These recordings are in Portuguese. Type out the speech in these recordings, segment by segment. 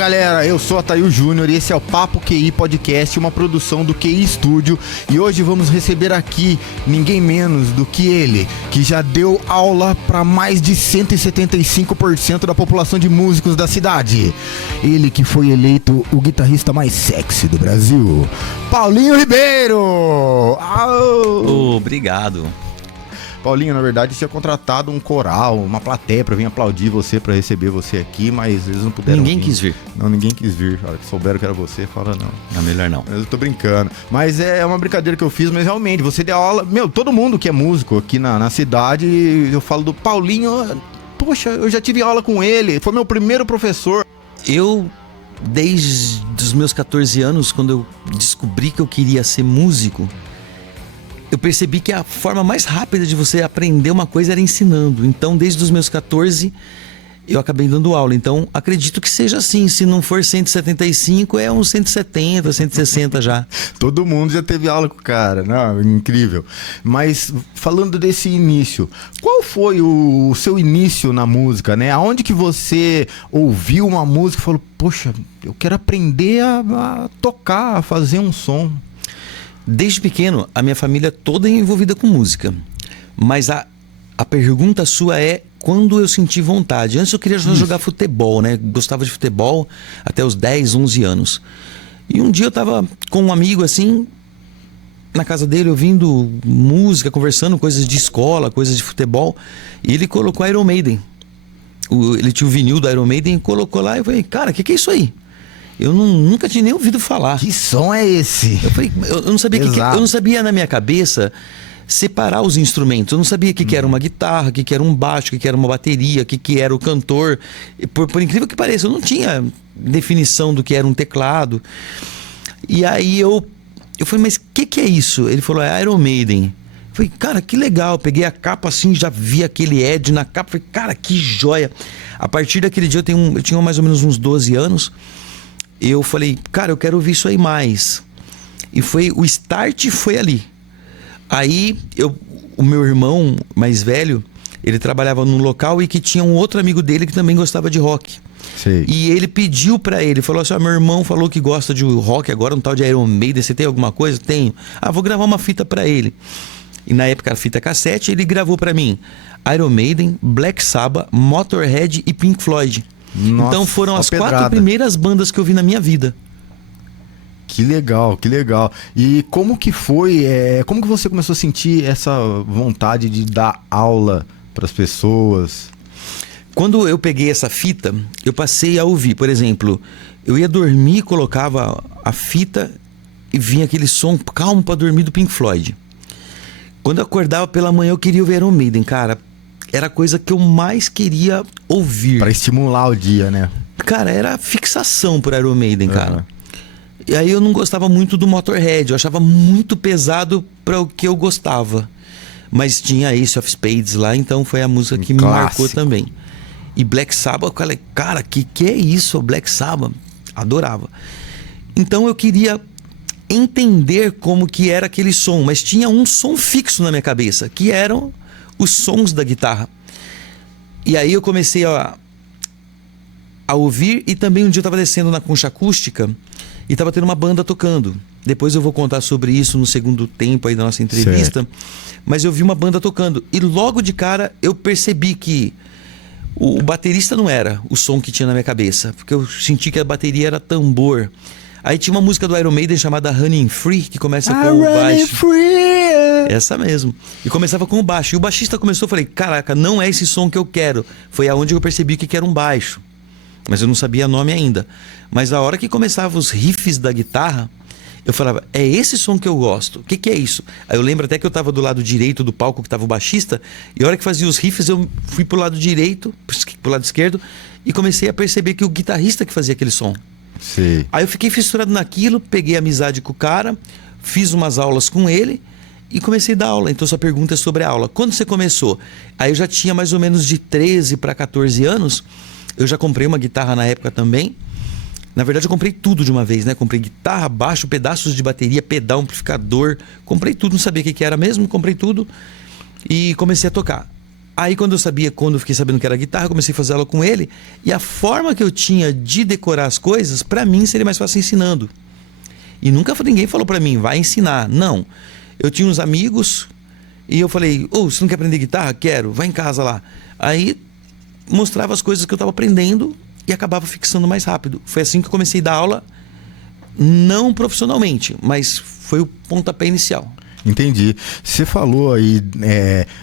galera, eu sou Atail Júnior e esse é o Papo QI Podcast, uma produção do QI Studio. E hoje vamos receber aqui ninguém menos do que ele, que já deu aula para mais de 175% da população de músicos da cidade. Ele que foi eleito o guitarrista mais sexy do Brasil, Paulinho Ribeiro! Obrigado. Paulinho, na verdade, tinha contratado um coral, uma plateia pra vir aplaudir você, pra receber você aqui, mas eles não puderam Ninguém quis vir. Não, ninguém quis vir. A hora que souberam que era você, fala não. Não, melhor não. Mas eu tô brincando. Mas é uma brincadeira que eu fiz, mas realmente, você deu aula... todo mundo que é músico aqui na cidade, eu falo do Paulinho... Poxa, eu já tive aula com ele, foi meu primeiro professor. Eu, desde os meus 14 anos, quando eu descobri que eu queria ser músico... eu percebi que a forma mais rápida de você aprender uma coisa era ensinando. Então, desde os meus 14, eu acabei dando aula. Então, acredito que seja assim. Se não for 175, é uns 170, 160 já. Todo mundo já teve aula com o cara. Não, incrível. Mas, falando desse início, qual foi o seu início na música, né? Aonde que você ouviu uma música e falou, poxa, eu quero aprender a tocar, a fazer um som? Desde pequeno, a minha família toda é envolvida com música. Mas a pergunta sua é quando eu senti vontade. Antes eu queria jogar futebol, né? Gostava de futebol até os 10, 11 anos. E um dia eu tava com um amigo assim, na casa dele, ouvindo música, conversando, coisas de escola, coisas de futebol. E ele colocou Iron Maiden. Ele tinha o vinil do Iron Maiden e colocou lá. E eu falei, cara, o que é isso aí? Eu nunca tinha nem ouvido falar. Que som é esse? Eu falei, eu não sabia eu não sabia na minha cabeça separar os instrumentos. Eu não sabia o que era uma guitarra, o que era um baixo, o que era uma bateria, o que era o cantor. Por incrível que pareça, eu não tinha definição do que era um teclado. E aí eu falei, mas o que é isso? Ele falou, é Iron Maiden. Eu falei, cara, que legal. Eu peguei a capa assim, já vi aquele Ed na capa. Falei, cara, que joia. A partir daquele dia, eu tinha mais ou menos uns 12 anos. Eu falei, cara, eu quero ouvir isso aí mais. E o start foi ali. Aí, o meu irmão mais velho, ele trabalhava num local e que tinha um outro amigo dele que também gostava de rock. Sei. E ele pediu pra ele, falou assim, meu irmão falou que gosta de rock agora, um tal de Iron Maiden, você tem alguma coisa? Tenho. Vou gravar uma fita pra ele. E na época, a fita cassete, ele gravou pra mim Iron Maiden, Black Sabbath, Motorhead e Pink Floyd. Nossa, então foram as 4 primeiras bandas que eu vi na minha vida. Que legal, que legal. E como que foi, como que você começou a sentir essa vontade de dar aula para as pessoas? Quando eu peguei essa fita, eu passei a ouvir. Por exemplo, eu ia dormir, colocava a fita e vinha aquele som calmo para dormir do Pink Floyd. Quando eu acordava pela manhã, eu queria ouvir Iron Maiden, cara. Era a coisa que eu mais queria ouvir. Pra estimular o dia, né? Cara, era fixação por Iron Maiden, cara. E aí eu não gostava muito do Motorhead. Eu achava muito pesado para o que eu gostava. Mas tinha Ace of Spades lá, então foi a música que me marcou também. E Black Sabbath, cara, que é isso, Black Sabbath? Adorava. Então eu queria entender como que era aquele som. Mas tinha um som fixo na minha cabeça, que eram os sons da guitarra. E aí eu comecei a ouvir. E também um dia eu estava descendo na concha acústica e estava tendo uma banda tocando. Depois eu vou contar sobre isso no segundo tempo aí da nossa entrevista. Certo. Mas eu vi uma banda tocando. E logo de cara eu percebi que o baterista não era o som que tinha na minha cabeça, porque eu senti que a bateria era tambor. Aí tinha uma música do Iron Maiden chamada Running Free, que começa com o baixo. Free. Essa mesmo. E começava com o baixo. E o baixista começou, eu falei, caraca, não é esse som que eu quero. Foi aonde eu percebi que era um baixo. Mas eu não sabia nome ainda. Mas a hora que começava os riffs da guitarra, eu falava, é esse som que eu gosto. O que é isso? Aí eu lembro até que eu tava do lado direito do palco, que tava o baixista, e a hora que fazia os riffs, eu fui pro lado direito, pro lado esquerdo, e comecei a perceber que o guitarrista que fazia aquele som. Sim. Aí eu fiquei fissurado naquilo, peguei amizade com o cara, fiz umas aulas com ele e comecei a dar aula. Então sua pergunta é sobre a aula. Quando você começou? Aí eu já tinha mais ou menos de 13 para 14 anos. Eu já comprei uma guitarra na época também. Na verdade eu comprei tudo de uma vez, né? Comprei guitarra, baixo, pedaços de bateria, pedal, amplificador. Comprei tudo, não sabia o que era mesmo, comprei tudo e comecei a tocar. Aí quando eu fiquei sabendo que era guitarra, eu comecei a fazer aula com ele. E a forma que eu tinha de decorar as coisas, pra mim seria mais fácil ensinando. E nunca ninguém falou pra mim, vai ensinar. Não. Eu tinha uns amigos e eu falei, você não quer aprender guitarra? Quero, vai em casa lá. Aí mostrava as coisas que eu tava aprendendo e acabava fixando mais rápido. Foi assim que eu comecei a dar aula, não profissionalmente, mas foi o pontapé inicial. Entendi. Você falou aí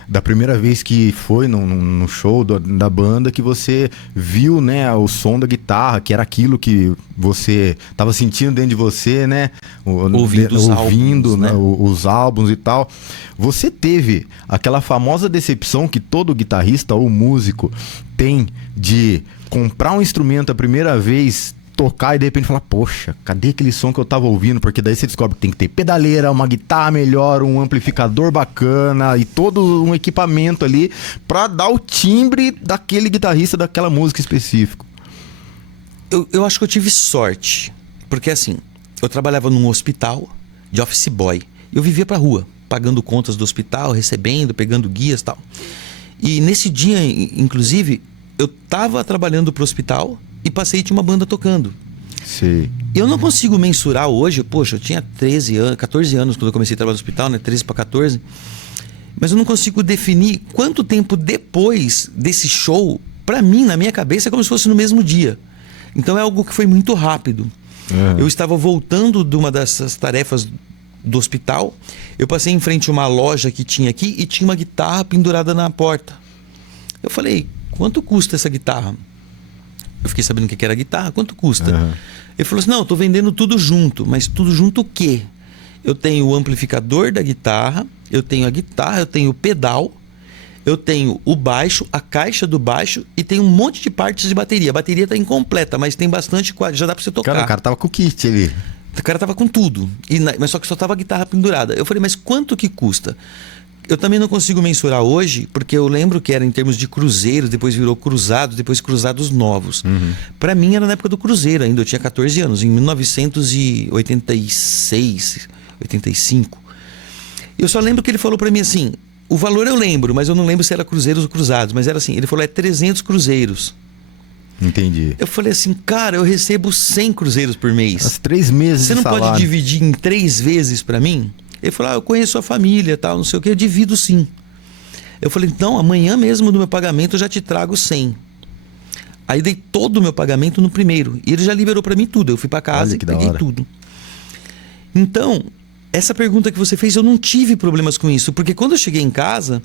da primeira vez que foi no show da banda, que você viu, né, o som da guitarra, que era aquilo que você estava sentindo dentro de você, né? Ouvindo né? Os álbuns e tal. Você teve aquela famosa decepção que todo guitarrista ou músico tem de comprar um instrumento a primeira vez, tocar e de repente falar, poxa, cadê aquele som que eu tava ouvindo? Porque daí você descobre que tem que ter pedaleira, uma guitarra melhor, um amplificador bacana e todo um equipamento ali pra dar o timbre daquele guitarrista, daquela música específica. Eu acho que eu tive sorte, porque assim, eu trabalhava num hospital de office boy, eu vivia pra rua, pagando contas do hospital, recebendo, pegando guias e tal. E nesse dia, inclusive, eu tava trabalhando pro hospital e passei e tinha uma banda tocando. Sim. Eu não consigo mensurar hoje, poxa, eu tinha 14 anos quando eu comecei a trabalhar no hospital, né? 13 para 14. Mas eu não consigo definir quanto tempo depois desse show, pra mim, na minha cabeça, é como se fosse no mesmo dia. Então é algo que foi muito rápido. Eu estava voltando de uma dessas tarefas do hospital, eu passei em frente a uma loja que tinha aqui e tinha uma guitarra pendurada na porta. Eu falei, quanto custa essa guitarra? Eu fiquei sabendo o que era guitarra, quanto custa? Ele falou assim, não, eu tô vendendo tudo junto. Mas tudo junto o quê? Eu tenho o amplificador da guitarra, eu tenho a guitarra, eu tenho o pedal, eu tenho o baixo, a caixa do baixo e tem um monte de partes de bateria. A bateria tá incompleta, mas tem bastante quadro, já dá pra você tocar. Cara, o cara tava com o kit ali. O cara tava com tudo, mas só que só tava a guitarra pendurada. Eu falei, mas quanto que custa? Eu também não consigo mensurar hoje, porque eu lembro que era em termos de cruzeiro, depois virou cruzado, depois cruzados novos. Pra mim era na época do cruzeiro ainda, eu tinha 14 anos, em 1986, 85. Eu só lembro que ele falou pra mim assim, o valor eu lembro, mas eu não lembro se era cruzeiros ou cruzados, mas era assim, ele falou, 300 cruzeiros. Entendi. Eu falei assim, cara, eu recebo 100 cruzeiros por mês. As 3 meses Você não de salário. pode dividir em 3 vezes pra mim? Ele falou, eu conheço a família, tal, não sei o que, eu divido sim. Eu falei, então, amanhã mesmo do meu pagamento eu já te trago 100. Aí dei todo o meu pagamento no primeiro. E ele já liberou pra mim tudo. Eu fui pra casa e peguei tudo. Então, essa pergunta que você fez, eu não tive problemas com isso. Porque quando eu cheguei em casa,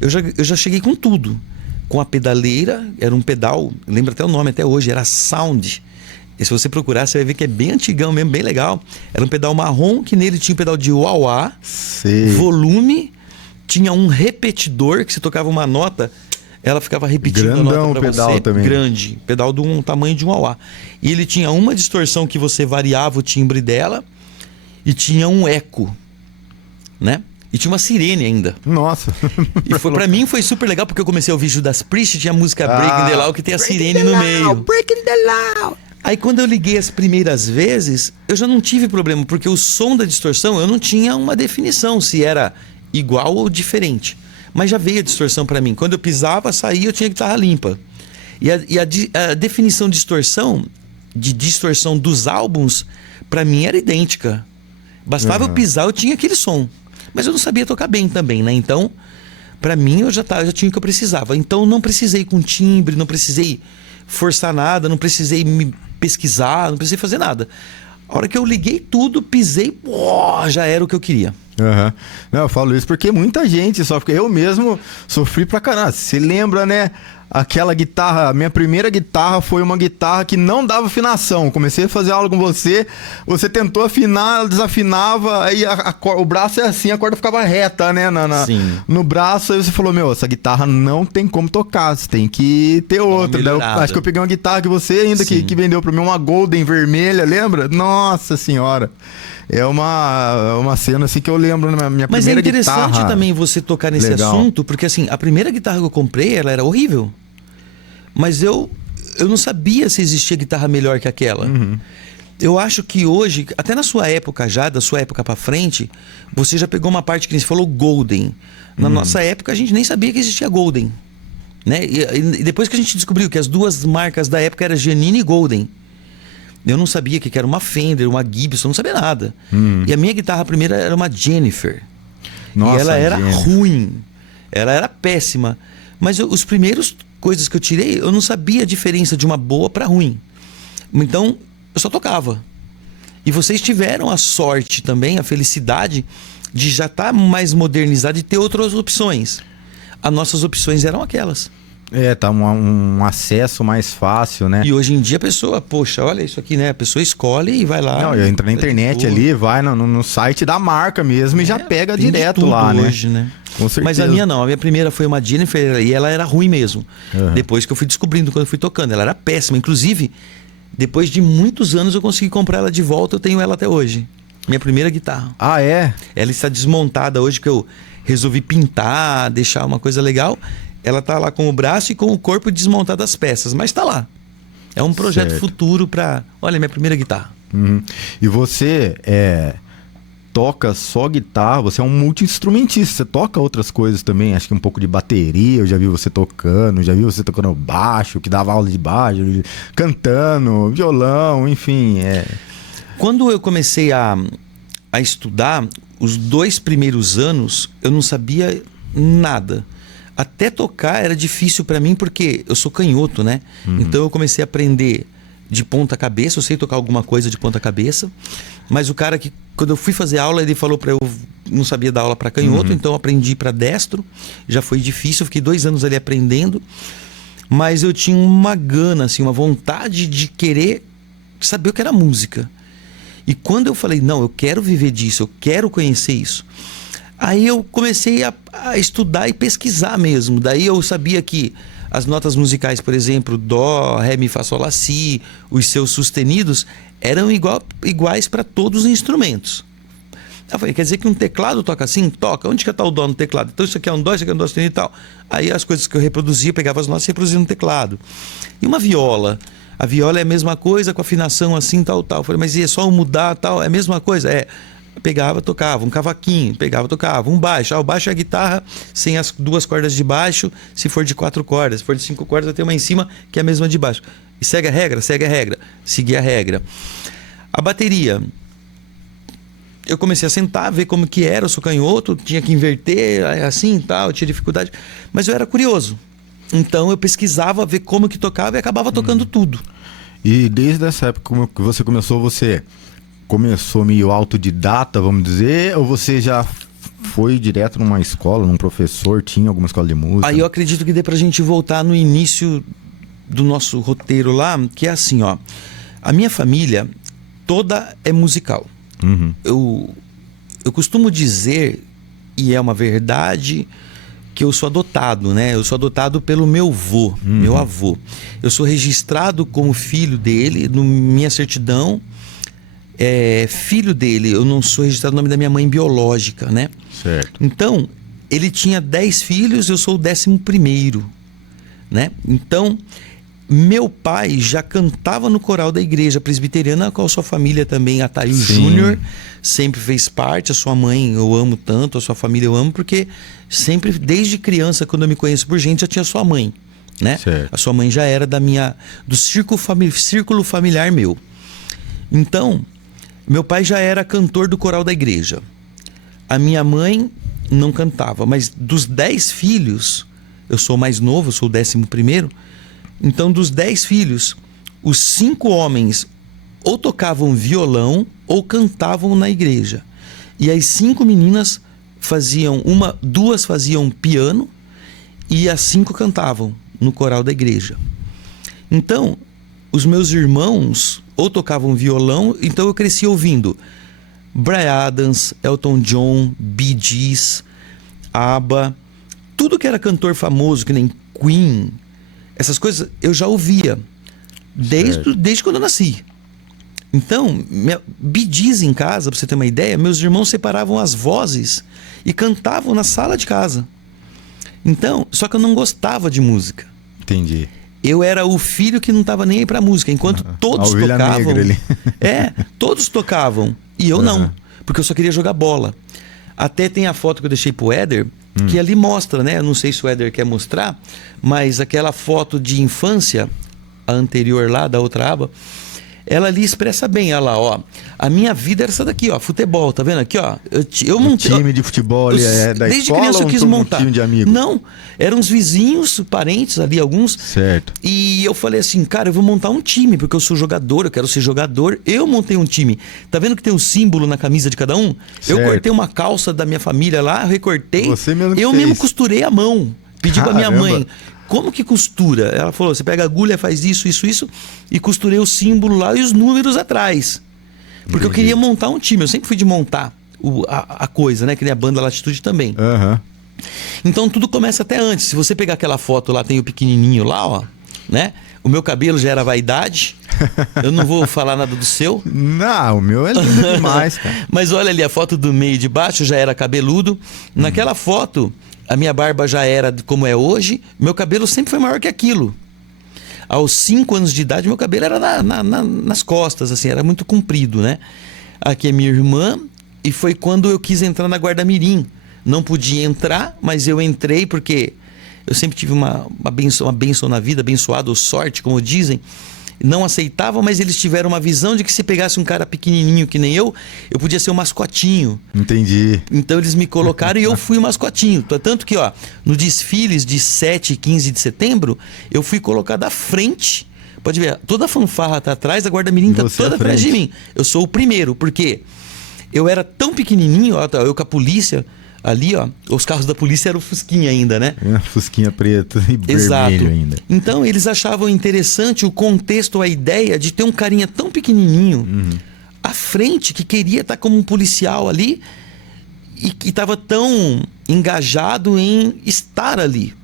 eu já cheguei com tudo. Com a pedaleira, era um pedal, lembro até o nome até hoje, era Sound. E se você procurar, você vai ver que é bem antigão mesmo, bem legal. Era um pedal marrom, que nele tinha um pedal de wah-wah, volume, tinha um repetidor, que você tocava uma nota, ela ficava repetindo a nota pra pedal você. Também. Grande, pedal de um tamanho de um wah-wah. E ele tinha uma distorção que você variava o timbre dela, e tinha um eco, né? E tinha uma sirene ainda. Nossa. E pra mim foi super legal, porque eu comecei a ouvir Judas Priest, tinha a música Breaking the Law, que tem a sirene no meio. Breaking the Law. Aí quando eu liguei as primeiras vezes, eu já não tive problema, porque o som da distorção eu não tinha uma definição se era igual ou diferente. Mas já veio a distorção pra mim. Quando eu pisava, saía, eu tinha guitarra limpa. E a definição de distorção dos álbuns, pra mim era idêntica. Bastava eu pisar, eu tinha aquele som. Mas eu não sabia tocar bem também, né? Então, pra mim, eu já tinha o que eu precisava. Então, não precisei com timbre, não precisei forçar nada, não precisei me pesquisar, não precisei fazer nada. A hora que eu liguei tudo, pisei, já era o que eu queria. Não, eu falo isso porque muita gente sofre. Eu mesmo sofri pra caralho. Você lembra, né? Aquela guitarra, minha primeira guitarra foi uma guitarra que não dava afinação. Comecei a fazer aula com você, você tentou afinar, ela desafinava, aí o braço é assim, a corda ficava reta, né? No braço, aí você falou, essa guitarra não tem como tocar, você tem que ter outra. Daí acho que eu peguei uma guitarra que você ainda que vendeu pra mim, uma Golden vermelha, lembra? Nossa senhora! É uma cena assim que eu lembro na minha Mas primeira guitarra. Mas é interessante também você tocar nesse assunto, porque assim, a primeira guitarra que eu comprei, ela era horrível. Mas eu não sabia se existia guitarra melhor que aquela. Eu acho que hoje, até na sua época já, da sua época pra frente, você já pegou uma parte que você falou Golden. Na nossa época, a gente nem sabia que existia Golden. né? E depois que a gente descobriu que as duas marcas da época eram Janine e Golden. Eu não sabia que era uma Fender, uma Gibson, não sabia nada. E a minha guitarra primeira era uma Jennifer. Nossa, e ela era Jennifer. ruim. Ela era péssima. Mas os primeiros coisas que eu tirei, eu não sabia a diferença de uma boa para ruim. Então, eu só tocava. E vocês tiveram a sorte também, a felicidade de já estar mais modernizado e ter outras opções. As nossas opções eram aquelas. Tá um acesso mais fácil, né? E hoje em dia a pessoa, poxa, olha isso aqui, né? A pessoa escolhe e vai lá. Não, entra na internet ali, vai no site da marca mesmo e já pega tem de direto tudo lá, né? hoje, né? Com certeza. Mas a minha não, a minha primeira foi uma Jennifer e ela era ruim mesmo. Uhum. Depois que eu fui descobrindo quando eu fui tocando, ela era péssima. Inclusive, depois de muitos anos eu consegui comprar ela de volta, eu tenho ela até hoje. Minha primeira guitarra. Ah, é? Ela está desmontada hoje que eu resolvi pintar, deixar uma coisa legal. Ela tá lá com o braço e com o corpo desmontado as peças, mas tá lá. É um projeto Certo. futuro para, olha, minha primeira guitarra. Uhum. E você toca só guitarra, você é um multi-instrumentista, você toca outras coisas também, acho que um pouco de bateria, eu já vi você tocando, já vi você tocando baixo, que dava aula de baixo, cantando, violão, enfim. Quando eu comecei a estudar, os 2 primeiros anos, eu não sabia nada. Até tocar era difícil para mim porque eu sou canhoto, né? Então eu comecei a aprender de ponta cabeça, eu sei tocar alguma coisa de ponta cabeça, mas o cara que, quando eu fui fazer aula, ele falou para eu, não sabia dar aula para canhoto, então eu aprendi para destro, já foi difícil, eu fiquei 2 anos ali aprendendo, mas eu tinha uma gana, assim, uma vontade de querer saber o que era música. E quando eu falei, não, eu quero viver disso, eu quero conhecer isso, aí eu comecei a estudar e pesquisar mesmo. Daí eu sabia que as notas musicais, por exemplo, Dó, Ré, Mi, Fá, Sol, Lá, Si, os seus sustenidos, eram iguais para todos os instrumentos. Eu falei, quer dizer que um teclado toca assim? Toca. Onde que está o Dó no teclado? Então isso aqui é um Dó, isso aqui é um Dó sustenido e tal. Aí as coisas que eu reproduzia, eu pegava as notas e reproduzia no teclado. E uma viola? A viola é a mesma coisa, com afinação assim, tal. Eu falei, mas é só mudar, tal? É a mesma coisa? É. Pegava, tocava, um cavaquinho, pegava, tocava, um baixo. O baixo é a guitarra sem as 2 cordas de baixo, se for de 4 cordas. Se for de 5 cordas, eu tenho uma em cima que é a mesma de baixo. E segue a regra, seguir a regra. A bateria, eu comecei a sentar, ver como que era, eu sou canhoto, tinha que inverter, assim, tal, eu tinha dificuldade. Mas eu era curioso. Então eu pesquisava, ver como que tocava e acabava tocando tudo. E desde essa época que você começou meio autodidata, vamos dizer, ou você já foi direto numa escola, num professor, tinha alguma escola de música? Aí eu acredito que dê pra gente voltar no início do nosso roteiro lá, que é assim, ó. A minha família toda é musical. Eu costumo dizer, e é uma verdade, que eu sou adotado, né? Eu sou adotado pelo meu avô, meu avô. Eu sou registrado como filho dele, na minha certidão, filho dele. Eu não sou registrado no nome da minha mãe biológica, né? Certo. Então, ele tinha 10 filhos, eu sou o 11º, né? Então, meu pai já cantava no coral da igreja presbiteriana, com a sua família também, Ataíl Júnior, sempre fez parte. A sua mãe eu amo tanto, a sua família eu amo, porque sempre, desde criança, quando eu me conheço por gente, já tinha sua mãe, né? Certo. A sua mãe já era do círculo familiar meu. Então, meu pai já era cantor do coral da igreja. A minha mãe não cantava, mas dos 10 filhos, eu sou o mais novo, eu sou o 11º. Então, dos 10 filhos, os 5 homens ou tocavam violão ou cantavam na igreja. E as 5 meninas duas faziam piano e as 5 cantavam no coral da igreja. Então, os meus irmãos ou tocavam violão, então eu cresci ouvindo Bryan Adams, Elton John, Bee Gees, ABBA, tudo que era cantor famoso, que nem Queen, essas coisas eu já ouvia desde quando eu nasci. Então, Bee Gees em casa, pra você ter uma ideia, meus irmãos separavam as vozes e cantavam na sala de casa. Então, só que eu não gostava de música. Entendi. Eu era o filho que não estava nem aí pra música, enquanto todos tocavam. Todos tocavam e eu não, porque eu só queria jogar bola. Até tem a foto que eu deixei pro Éder, que ali mostra, né? Eu não sei se o Éder quer mostrar, mas aquela foto de infância, a anterior lá, da outra aba, ela ali expressa bem, olha lá, ó. A minha vida era essa daqui, ó, futebol, tá vendo aqui, ó? Eu montei. Time de futebol ali é da desde escola criança eu quis ou montar. um time de amigos? Não, eram uns vizinhos, parentes ali, alguns. Certo. E eu falei assim, cara, eu vou montar um time, porque eu sou jogador, eu quero ser jogador. Eu montei um time. Tá vendo que tem um símbolo na camisa de cada um? Certo. Eu cortei uma calça da minha família lá, eu recortei. Você mesmo que eu fez. mesmo costurei a mão. Pedi pra minha Caramba. mãe, como que costura? Ela falou, você pega a agulha, faz isso, isso, isso, e costurei o símbolo lá e os números atrás. Porque eu queria montar um time, eu sempre fui de montar a coisa, né? Que nem a banda Latitude também. Aham. Então tudo começa até antes. Se você pegar aquela foto lá, tem o pequenininho lá, ó, né? O meu cabelo já era vaidade. Eu não vou falar nada do seu. Não, o meu é lindo demais, cara. Mas olha ali, a foto do meio de baixo já era cabeludo. Naquela foto, a minha barba já era como é hoje. Meu cabelo sempre foi maior que aquilo. Aos 5 anos de idade, meu cabelo era nas costas, assim, era muito comprido, né? Aqui é minha irmã, e foi quando eu quis entrar na Guarda Mirim. Não podia entrar, mas eu entrei porque eu sempre tive uma benção na vida, abençoado, ou sorte, como dizem. Não aceitavam, mas eles tiveram uma visão de que se pegasse um cara pequenininho que nem eu podia ser um mascotinho. Entendi. Então eles me colocaram e eu fui o mascotinho. Tanto que, ó, no desfiles de 7 e 15 de setembro, eu fui colocado à frente. Pode ver, toda a fanfarra tá atrás, a Guarda Mirim tá Você toda à frente. atrás de mim. Eu sou o primeiro, porque eu era tão pequenininho, ó, eu com a polícia ali, ó, os carros da polícia eram Fusquinha ainda, né? Fusquinha preto e Exato. vermelho ainda. Então eles achavam interessante o contexto, a ideia de ter um carinha tão pequenininho à frente, que queria estar como um policial ali e que estava tão engajado em estar ali.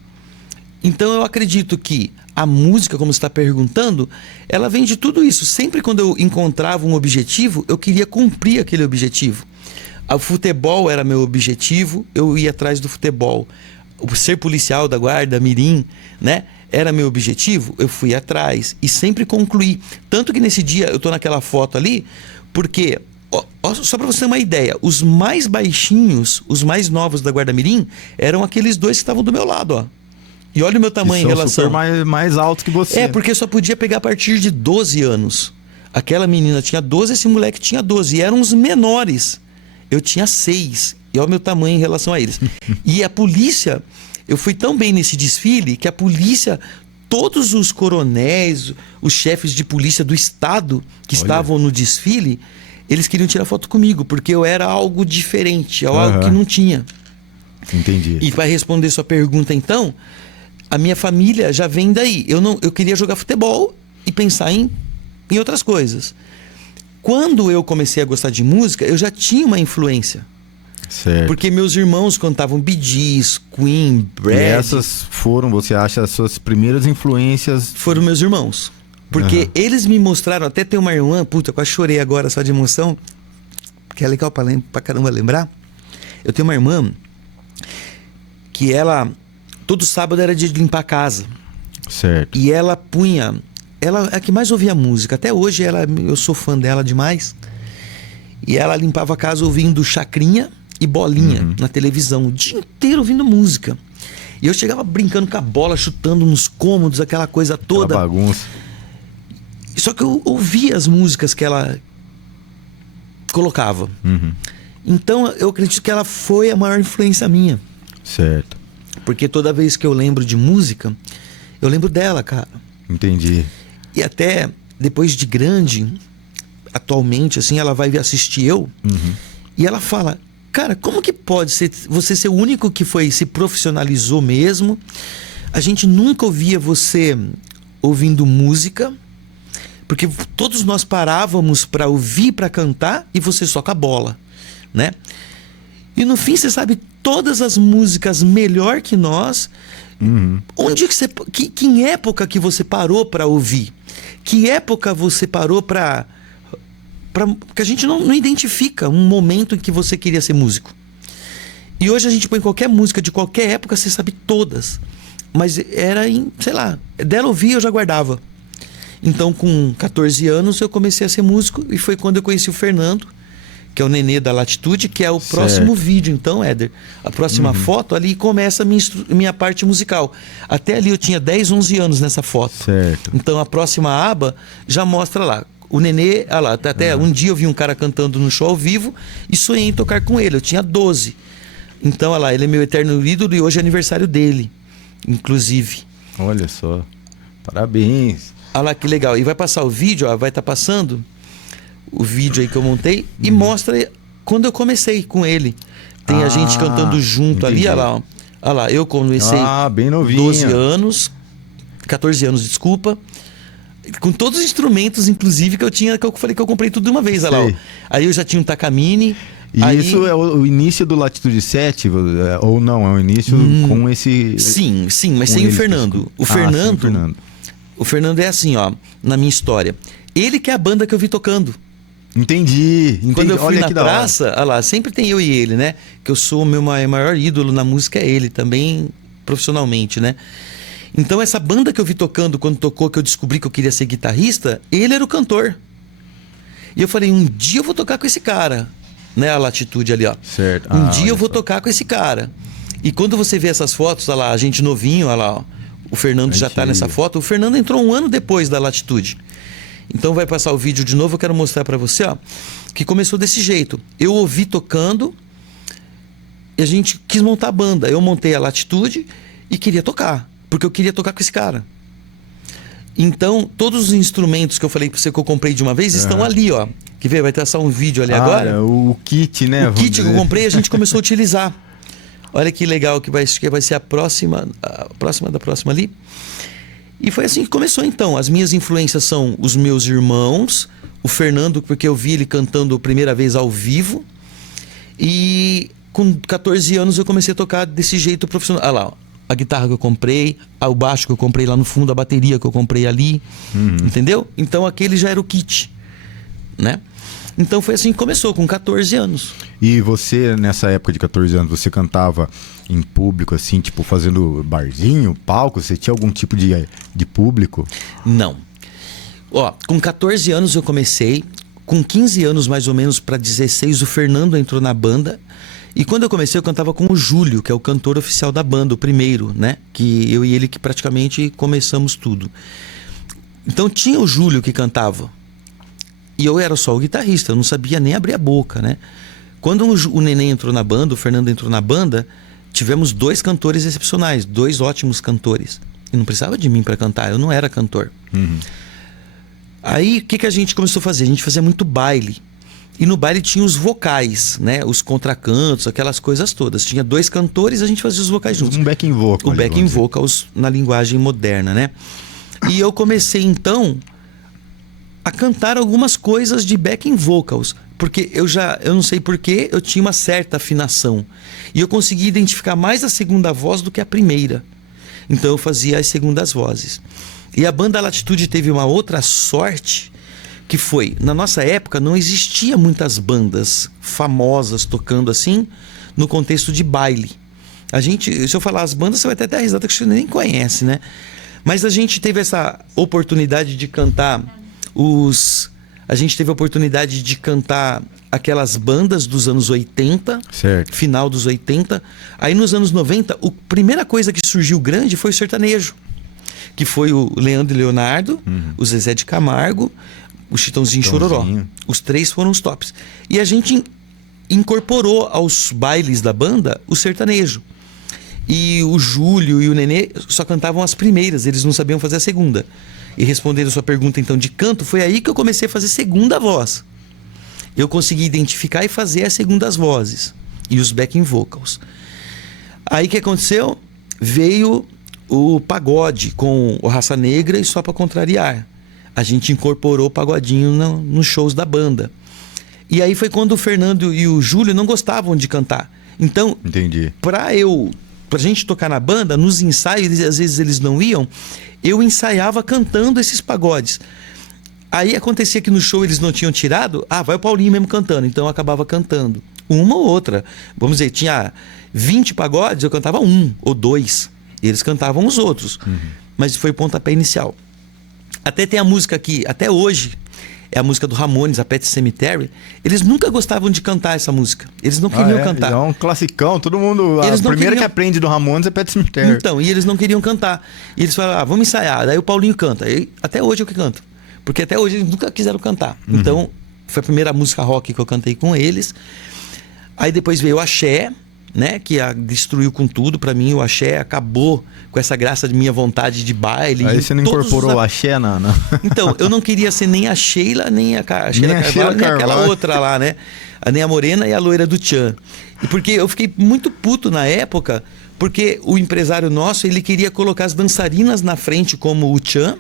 Então eu acredito que a música, como você está perguntando, ela vem de tudo isso. Sempre quando eu encontrava um objetivo, eu queria cumprir aquele objetivo. O futebol era meu objetivo, eu ia atrás do futebol. O ser policial da Guarda Mirim, né, era meu objetivo, eu fui atrás e sempre concluí. Tanto que nesse dia eu tô naquela foto ali, porque, só para você ter uma ideia, os mais baixinhos, os mais novos da Guarda Mirim, eram aqueles dois que estavam do meu lado, ó. E olha o meu tamanho em relação. Super mais altos que você. É, porque eu só podia pegar a partir de 12 anos. Aquela menina tinha 12, esse moleque tinha 12. E eram os menores. Eu tinha 6. E olha o meu tamanho em relação a eles. E a polícia, eu fui tão bem nesse desfile que a polícia, todos os coronéis, os chefes de polícia do estado que estavam no desfile, eles queriam tirar foto comigo, porque eu era algo diferente, algo que não tinha. Entendi. E para responder sua pergunta, então, a minha família já vem daí. Eu queria jogar futebol e pensar em outras coisas. Quando eu comecei a gostar de música, eu já tinha uma influência. Certo. Porque meus irmãos cantavam Bee Gees, Queen, Brad. E essas foram, você acha, as suas primeiras influências? Foram meus irmãos. Porque eles me mostraram, até ter uma irmã, puta, eu quase chorei agora só de emoção, que é legal pra caramba lembrar. Eu tenho uma irmã que ela, todo sábado era dia de limpar a casa. Certo. E ela punha, ela é a que mais ouvia música. Até hoje eu sou fã dela demais. E ela limpava a casa ouvindo Chacrinha e Bolinha na televisão, o dia inteiro ouvindo música. E eu chegava brincando com a bola, chutando nos cômodos, aquela coisa toda. Aquela bagunça. Só que eu ouvia as músicas que ela colocava. Então eu acredito que ela foi a maior influência minha. Certo. Porque toda vez que eu lembro de música, eu lembro dela, cara. Entendi. E até depois de grande, atualmente, assim, ela vai assistir eu e ela fala, cara, como que pode ser você ser o único que se profissionalizou mesmo? A gente nunca ouvia você ouvindo música, porque todos nós parávamos para ouvir, para cantar, e você só com a bola, né? E no fim você sabe todas as músicas melhor que nós. Onde que em época que você parou para ouvir? Que época você parou para que a gente não identifica um momento em que você queria ser músico. E hoje a gente põe qualquer música de qualquer época, você sabe todas. Mas era sei lá, dela ouvir eu já guardava. Então com 14 anos eu comecei a ser músico, e foi quando eu conheci o Fernando, que é o Nenê da Latitude, que é o próximo vídeo. Então, Éder, a próxima foto ali começa a minha parte musical. Até ali eu tinha 10, 11 anos nessa foto. Certo. Então a próxima aba já mostra lá. O Nenê, olha lá, até um dia eu vi um cara cantando no show ao vivo e sonhei em tocar com ele. Eu tinha 12. Então, olha lá, ele é meu eterno ídolo e hoje é aniversário dele, inclusive. Olha só. Parabéns. Olha lá que legal. E vai passar o vídeo, ó, vai estar passando o vídeo aí que eu montei e mostra quando eu comecei com ele. Tem a gente cantando junto ali, olha lá, ó. Olha lá, eu comecei bem novinho. 12 anos, 14 anos, desculpa. Com todos os instrumentos, inclusive, que eu tinha, que eu falei que eu comprei tudo de uma vez, olha lá, ó. Aí eu já tinha um Takamine. E aí... isso é o início do Latitude 7? Ou não? É o início com esse... Sim, mas sem o Fernando. O Fernando. O Fernando é assim, ó, na minha história. Ele que é a banda que eu vi tocando. Entendi. Quando eu fui Olha na praça, olha lá, sempre tem eu e ele, né? Que eu sou o meu maior ídolo na música, é ele também, profissionalmente, né? Então essa banda que eu vi tocando, quando tocou, que eu descobri que eu queria ser guitarrista, ele era o cantor. E eu falei, um dia eu vou tocar com esse cara, né? A Latitude ali, ó. Certo. Um dia eu vou tocar com esse cara. E quando você vê essas fotos, olha lá, a gente novinho, olha lá, ó. O Fernando já tá nessa foto. O Fernando entrou um ano depois da Latitude. Então vai passar o vídeo de novo. Eu quero mostrar para você, ó, que começou desse jeito. Eu ouvi tocando e a gente quis montar a banda. Eu montei a Latitude e queria tocar, porque eu queria tocar com esse cara. Então todos os instrumentos que eu falei para você que eu comprei de uma vez estão ali, ó. Quer ver? Vai traçar um vídeo ali agora. O kit, né? O kit que eu comprei a gente começou a utilizar. Olha que legal que vai ser a próxima da próxima ali. E foi assim que começou então. As minhas influências são os meus irmãos, o Fernando, porque eu vi ele cantando a primeira vez ao vivo. E com 14 anos eu comecei a tocar desse jeito profissional. Olha lá, ó, a guitarra que eu comprei, o baixo que eu comprei lá no fundo, a bateria que eu comprei ali. Entendeu? Então aquele já era o kit, né? Então foi assim que começou, com 14 anos. E você, nessa época de 14 anos, você cantava em público, assim, tipo, fazendo barzinho, palco? Você tinha algum tipo de público? Não. Ó, com 14 anos eu comecei. Com 15 anos, mais ou menos, para 16, o Fernando entrou na banda. E quando eu comecei, eu cantava com o Júlio, que é o cantor oficial da banda, o primeiro, né? Que eu e ele que praticamente começamos tudo. Então tinha o Júlio que cantava. E eu era só o guitarrista, eu não sabia nem abrir a boca, né? Quando o Nenê entrou na banda, o Fernando entrou na banda, tivemos 2 cantores excepcionais, 2 ótimos cantores. E não precisava de mim para cantar, eu não era cantor. Aí, o que a gente começou a fazer? A gente fazia muito baile. E no baile tinha os vocais, né? Os contracantos, aquelas coisas todas. Tinha 2 cantores, a gente fazia os vocais juntos. Um backing vocal. O backing vocals na linguagem moderna, né? E eu comecei, então, a cantar algumas coisas de backing vocals, porque eu não sei porquê, eu tinha uma certa afinação e eu conseguia identificar mais a segunda voz do que a primeira, então eu fazia as segundas vozes. E a banda Latitude teve uma outra sorte, que foi, na nossa época não existia muitas bandas famosas tocando assim no contexto de baile. A gente, se eu falar as bandas, você vai até dar risada que você nem conhece, né? Mas a gente teve essa oportunidade de cantar a gente teve a oportunidade de cantar aquelas bandas dos anos 80, certo. Final dos 80. Aí nos anos 90, a primeira coisa que surgiu grande foi o sertanejo, que foi o Leandro e Leonardo, o Zezé de Camargo, o Chitãozinho e Chororó. Os 3 foram os tops. E a gente incorporou aos bailes da banda o sertanejo. E o Júlio e o Nenê só cantavam as primeiras, eles não sabiam fazer a segunda. E respondendo a sua pergunta então de canto, foi aí que eu comecei a fazer segunda voz. Eu consegui identificar e fazer as segundas vozes e os backing vocals. Aí o que aconteceu? Veio o pagode com o Raça Negra e Só Pra Contrariar. A gente incorporou o pagodinho nos shows da banda. E aí foi quando o Fernando e o Júlio não gostavam de cantar. Então, entendi. Pra gente tocar na banda, nos ensaios, às vezes eles não iam, eu ensaiava cantando esses pagodes. Aí acontecia que no show eles não tinham tirado, vai o Paulinho mesmo cantando, então eu acabava cantando. Uma ou outra. Vamos dizer, tinha 20 pagodes, eu cantava 1 ou 2. E eles cantavam os outros. Mas foi o pontapé inicial. Até tem a música aqui, até hoje, é a música do Ramones, a Pet Sematary. Eles nunca gostavam de cantar essa música. Eles não queriam cantar. É um classicão, todo mundo... Eles a primeira queriam... que aprende do Ramones é Pet Sematary. Então, e eles não queriam cantar. E eles falaram, vamos ensaiar. Daí o Paulinho canta. E até hoje eu que canto. Porque até hoje eles nunca quiseram cantar. Então, foi a primeira música rock que eu cantei com eles. Aí depois veio o axé, né? Que destruiu com tudo. Pra mim, o axé acabou com essa graça de minha vontade de baile. Aí você não incorporou o axé na... Então, eu não queria ser nem a Sheila, nem a Sheila Carvalho, nem aquela outra lá, né? Nem a morena e a loira do Tchan. E porque eu fiquei muito puto na época, porque o empresário nosso, ele queria colocar as dançarinas na frente como o Tchan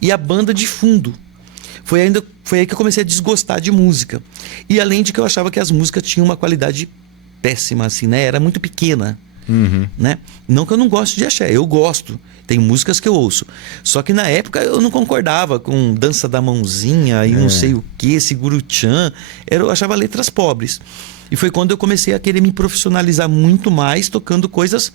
e a banda de fundo. Foi aí que eu comecei a desgostar de música. E além de que eu achava que as músicas tinham uma qualidade péssima, assim, né? Era muito pequena, né? Não que eu não goste de axé, eu gosto. Tem músicas que eu ouço. Só que na época eu não concordava com Dança da Mãozinha e não sei o que, Segura o Tchan. Eu achava letras pobres. E foi quando eu comecei a querer me profissionalizar muito mais, tocando coisas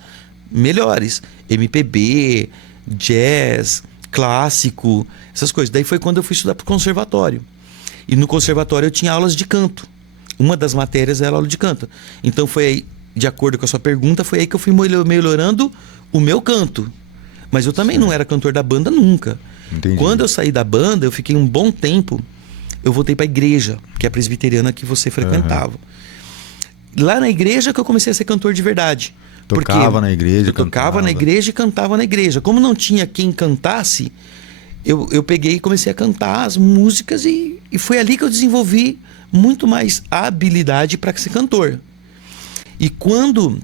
melhores. MPB, jazz, clássico, essas coisas. Daí foi quando eu fui estudar pro conservatório. E no conservatório eu tinha aulas de canto. Uma das matérias era aula de canto. Então foi aí, de acordo com a sua pergunta, foi aí que eu fui melhorando o meu canto. Mas eu também não era cantor da banda nunca. Entendi. Quando eu saí da banda, eu fiquei um bom tempo, eu voltei pra igreja, que é a presbiteriana que você frequentava. Lá na igreja que eu comecei a ser cantor de verdade. Tocava na igreja, eu tocava na igreja e cantava na igreja. Como não tinha quem cantasse, eu peguei e comecei a cantar as músicas e foi ali que eu desenvolvi muito mais habilidade para ser cantor. E quando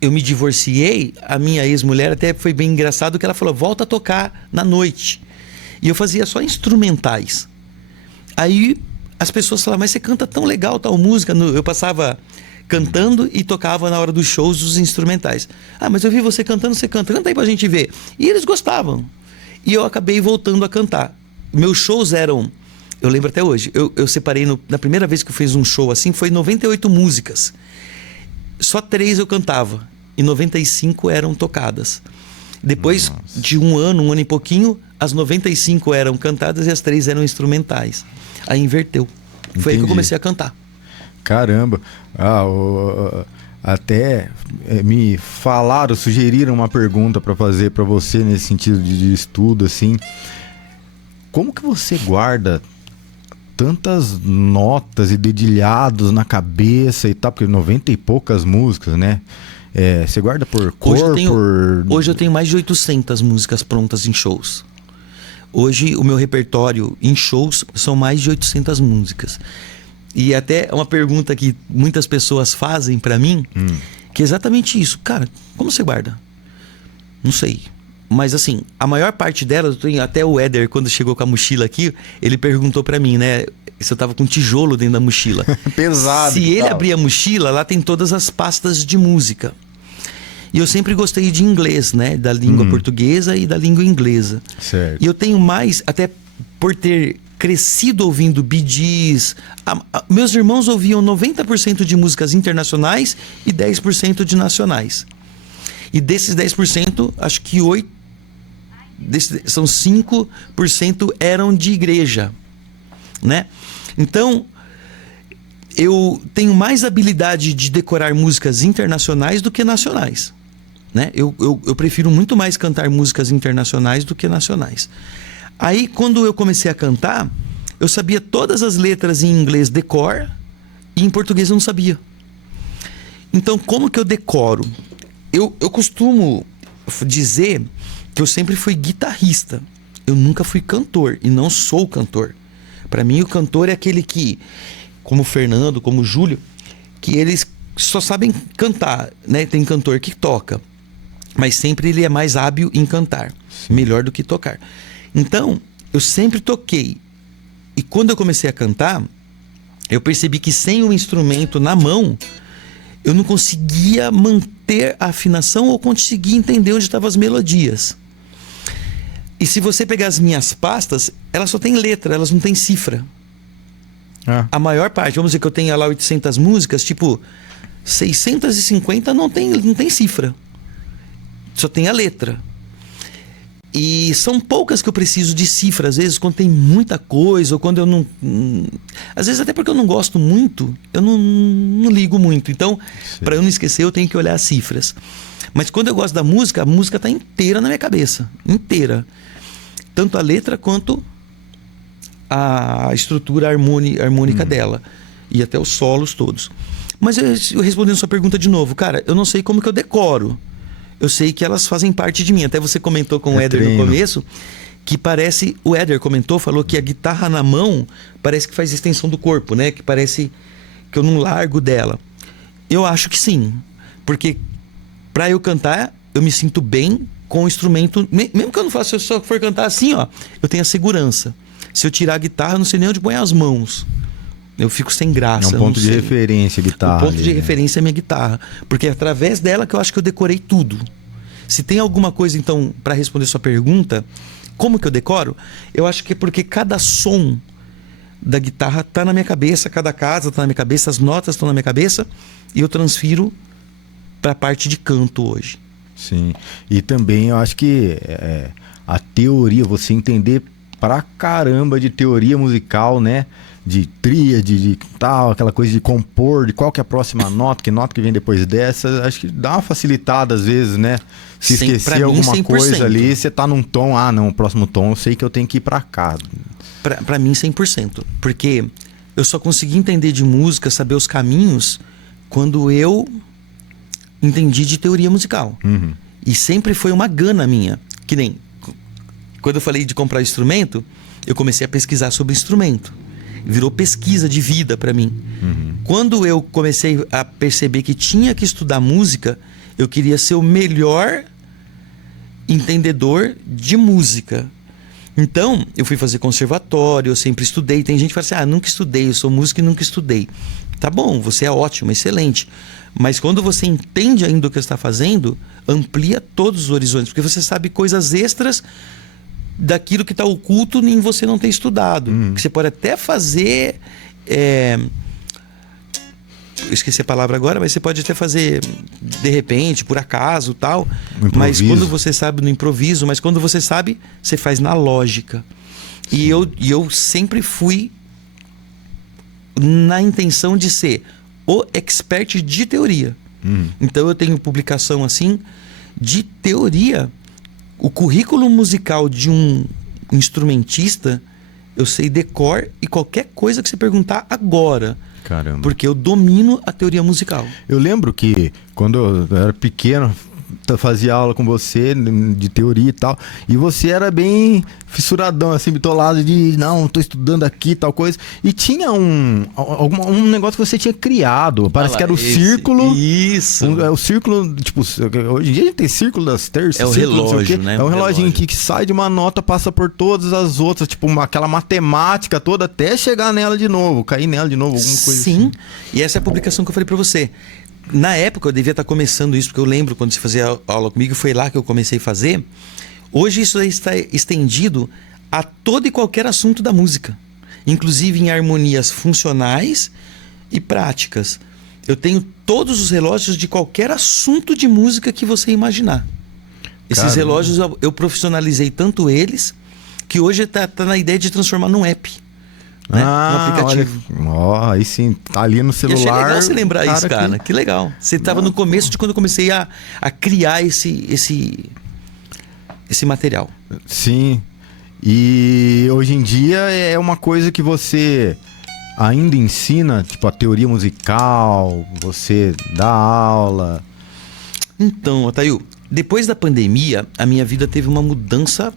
eu me divorciei, a minha ex-mulher até foi bem engraçado que ela falou, volta a tocar na noite. E eu fazia só instrumentais. Aí as pessoas falavam, mas você canta tão legal tal música. Eu passava cantando e tocava na hora dos shows os instrumentais. Ah, mas eu vi você cantando, você canta aí pra gente ver. E eles gostavam. E eu acabei voltando a cantar. Meus shows eram, eu lembro até hoje, eu separei, na primeira vez que eu fiz um show assim, foi 98 músicas. Só 3 eu cantava e 95 eram tocadas. Depois de um ano e pouquinho, as 95 eram cantadas e as 3 eram instrumentais. Aí inverteu. Foi aí que eu comecei a cantar. Caramba. Até me falaram, sugeriram uma pergunta para fazer para você nesse sentido de estudo, assim. Como que você guarda tantas notas e dedilhados na cabeça e tal? Porque 90 e poucas músicas, né? Você guarda por cor, Hoje eu tenho mais de 800 músicas prontas em shows. Hoje o meu repertório em shows são mais de 800 músicas. E até uma pergunta que muitas pessoas fazem pra mim, que é exatamente isso. Cara, como você guarda? Não sei. Mas assim, a maior parte delas, até o Éder, quando chegou com a mochila aqui, ele perguntou pra mim, né? Se eu tava com tijolo dentro da mochila. Pesado. Se ele abrir a mochila, lá tem todas as pastas de música. E eu sempre gostei de inglês, né? Da língua portuguesa e da língua inglesa. Certo. E eu tenho mais, até por ter crescido ouvindo Bee Gees. Meus irmãos ouviam 90% de músicas internacionais e 10% de nacionais. E desses 10%, acho que 5% eram de igreja, né? Então, eu tenho mais habilidade de decorar músicas internacionais do que nacionais, né? Eu prefiro muito mais cantar músicas internacionais do que nacionais. Aí, quando eu comecei a cantar, eu sabia todas as letras em inglês de cor e em português eu não sabia. Então, como que eu decoro? Eu costumo dizer que eu sempre fui guitarrista. Eu nunca fui cantor e não sou cantor. Para mim, o cantor é aquele que, como o Fernando, como o Júlio, que eles só sabem cantar, né? Tem cantor que toca, mas sempre ele é mais hábil em cantar, melhor do que tocar. Então, eu sempre toquei. E quando eu comecei a cantar, eu percebi que sem o instrumento na mão, eu não conseguia manter a afinação ou conseguia entender onde estavam as melodias. E se você pegar as minhas pastas, elas só têm letra, elas não têm cifra. A maior parte, vamos dizer que eu tenho lá 800 músicas, tipo, 650 não tem cifra. Só tem a letra. E são poucas que eu preciso de cifra. Às vezes, quando tem muita coisa, ou quando eu não. Às vezes, até porque eu não gosto muito, eu não ligo muito. Então, para eu não esquecer, eu tenho que olhar as cifras. Mas quando eu gosto da música, a música tá inteira na minha cabeça. Inteira. Tanto a letra quanto a estrutura harmônica dela. E até os solos todos. Mas eu respondendo a sua pergunta de novo, cara, eu não sei como que eu decoro. Eu sei que elas fazem parte de mim. Até você comentou com o Éder no começo, que parece... O Éder comentou, falou que a guitarra na mão parece que faz extensão do corpo, né? Que parece que eu não largo dela. Eu acho que sim. Porque pra eu cantar, eu me sinto bem com o instrumento. Mesmo que eu não faça, se eu só for cantar assim, ó, eu tenho a segurança. Se eu tirar a guitarra, eu não sei nem onde põe as mãos. Eu fico sem graça. É um ponto de referência a guitarra. O ponto de referência é a minha guitarra. Porque é através dela que eu acho que eu decorei tudo. Se tem alguma coisa, então, para responder sua pergunta, como que eu decoro? Eu acho que é porque cada som da guitarra tá na minha cabeça, cada casa tá na minha cabeça, as notas estão na minha cabeça, e eu transfiro para a parte de canto hoje. Sim. E também eu acho que a teoria, você entender pra caramba de teoria musical, né? De tríade, de tal, aquela coisa de compor, de qual que é a próxima nota, que nota que vem depois dessa, acho que dá uma facilitada às vezes, né? Se esquecer alguma 100%. Coisa ali, você tá num tom, não, o próximo tom eu sei que eu tenho que ir pra cá. Pra mim, 100%. Porque eu só consegui entender de música, saber os caminhos, quando eu entendi de teoria musical. Uhum. E sempre foi uma gana minha. Que nem quando eu falei de comprar instrumento, eu comecei a pesquisar sobre instrumento. Virou pesquisa de vida para mim. Uhum. Quando eu comecei a perceber que tinha que estudar música, eu queria ser o melhor entendedor de música. Então, eu fui fazer conservatório, eu sempre estudei. Tem gente que fala assim, nunca estudei, eu sou músico e nunca estudei. Tá bom, você é ótimo, excelente. Mas quando você entende ainda o que você está fazendo, amplia todos os horizontes, porque você sabe coisas extras daquilo que está oculto em você não ter estudado. Que você pode até fazer... eu esqueci a palavra agora, mas você pode até fazer de repente, por acaso, tal. Mas quando você sabe no improviso, mas quando você sabe, você faz na lógica. E eu sempre fui na intenção de ser o expert de teoria. Então eu tenho publicação assim de teoria. O currículo musical de um instrumentista, eu sei decor e qualquer coisa que você perguntar agora. Caramba. Porque eu domino a teoria musical. Eu lembro que quando eu era pequeno, fazia aula com você de teoria e tal, e você era bem fissuradão, assim, bitolado de, não, tô estudando aqui tal coisa, e tinha um negócio que você tinha criado, parece que era o círculo. Isso. O círculo, tipo, hoje em dia a gente tem círculo das terças. É o relógio, né? É um reloginho que sai de uma nota, passa por todas as outras, tipo, aquela matemática toda, até chegar nela de novo, cair nela de novo, alguma coisa assim. Sim, e essa é a publicação que eu falei pra você. Na época eu devia estar começando isso, porque eu lembro quando você fazia aula comigo, foi lá que eu comecei a fazer. Hoje isso está estendido a todo e qualquer assunto da música, inclusive em harmonias funcionais e práticas. Eu tenho todos os relógios de qualquer assunto de música que você imaginar. Esses relógios eu profissionalizei tanto eles, que hoje tá na ideia de transformar num app. Né? Um aplicativo. Olha, aí sim, tá ali no celular. E achei legal você lembrar isso, cara. Que legal. Você estava no começo de quando eu comecei a criar esse material. Sim. E hoje em dia é uma coisa que você ainda ensina, tipo a teoria musical, você dá aula. Então, Otail, depois da pandemia, a minha vida teve uma mudança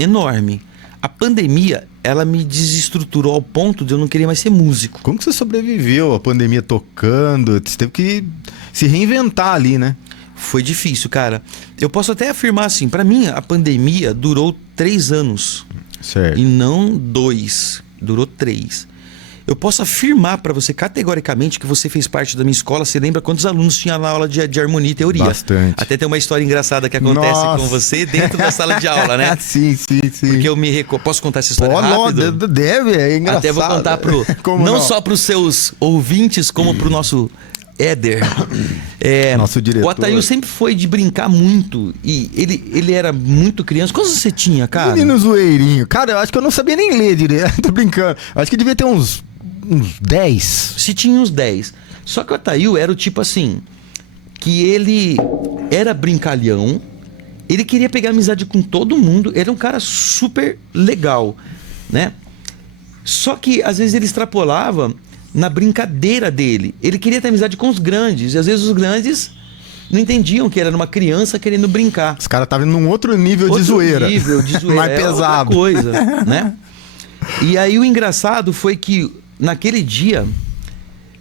enorme. A pandemia, ela me desestruturou ao ponto de eu não querer mais ser músico. Como que você sobreviveu à pandemia tocando? Você teve que se reinventar ali, né? Foi difícil, cara. Eu posso até afirmar assim, pra mim a pandemia durou 3 anos. Certo. E não 2, durou 3. Eu posso afirmar pra você categoricamente que você fez parte da minha escola. Você lembra quantos alunos tinha na aula de harmonia e teoria? Bastante. Até tem uma história engraçada que acontece com você dentro da sala de aula, né? Sim. Porque eu posso contar essa história rápido? Não, deve, é engraçado. Até vou contar não só pros seus ouvintes, como pro nosso Éder. Nosso diretor. O Ataíl sempre foi de brincar muito. E ele era muito criança. Quantos você tinha, cara? Menino zoeirinho. Cara, eu acho que eu não sabia nem ler direito. Tô brincando. Acho que devia ter uns 10. Se tinha uns 10. Só que o Ataíl era o tipo assim, que ele era brincalhão, ele queria pegar amizade com todo mundo, era um cara super legal, né? Só que às vezes ele extrapolava na brincadeira dele. Ele queria ter amizade com os grandes, e às vezes os grandes não entendiam que ele era uma criança querendo brincar. Os caras estavam num outro nível de zoeira. Mais pesado. Outra coisa, né? E aí o engraçado foi que naquele dia